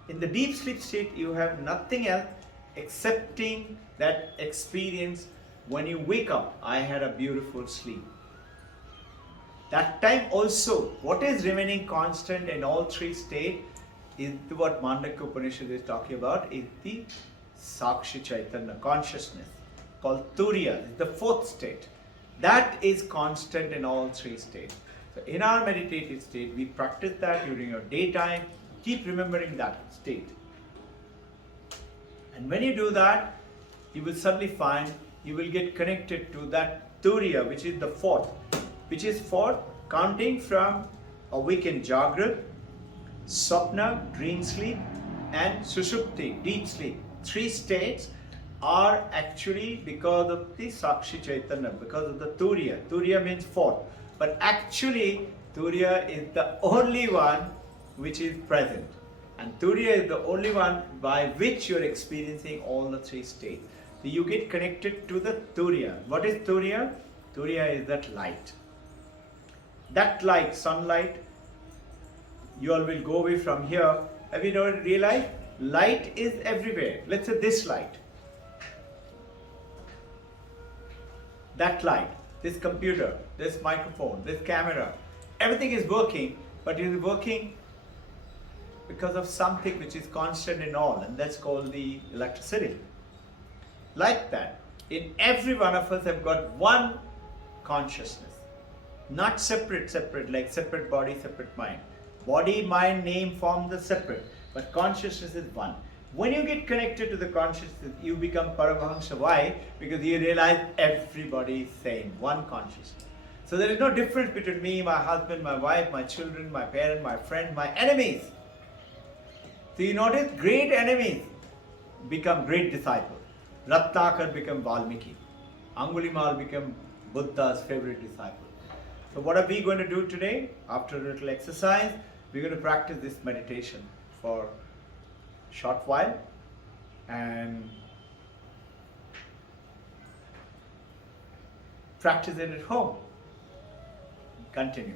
In the deep sleep state, you have nothing else excepting that experience. When you wake up, I had a beautiful sleep. That time also, what is remaining constant in all three states is what Mandukya Upanishad is talking about, is the Sakshi Chaitanya, consciousness, called Turiya, is the fourth state. That is constant in all three states. So in our meditative state, we practice that during your daytime. Keep remembering that state. And when you do that, you will suddenly find you will get connected to that Turiya, which is the fourth, which is for counting from awakened Jagrat, Swapna, dream sleep, and Sushupti, deep sleep. Three states are actually because of the Sakshi Chaitanya, because of the Turiya. Turiya means fourth. But actually, Turiya is the only one which is present. And Turiya is the only one by which you are experiencing all the three states. So you get connected to the Turiya. What is Turiya? Turiya is that light. That light, sunlight, you all will go away from here. Have you not realized? Light is everywhere. Let's say this light. That light, this computer, this microphone, this camera, everything is working, but it is working because of something which is constant in all, and that's called the electricity. Like that, in every one of us have got one consciousness, not separate, like separate body, separate mind. Body, mind, name, form the separate, but consciousness is one. When you get connected to the consciousness, you become Paramahansa. Why? Because you realize everybody is same, one consciousness. So there is no difference between me, my husband, my wife, my children, my parent, my friend, my enemies. So you notice great enemies become great disciples. Ratnakar become Valmiki. Angulimal became Buddha's favorite disciple. So what are we going to do today? After a little exercise, we're going to practice this meditation for a short while and practice it at home. Continue.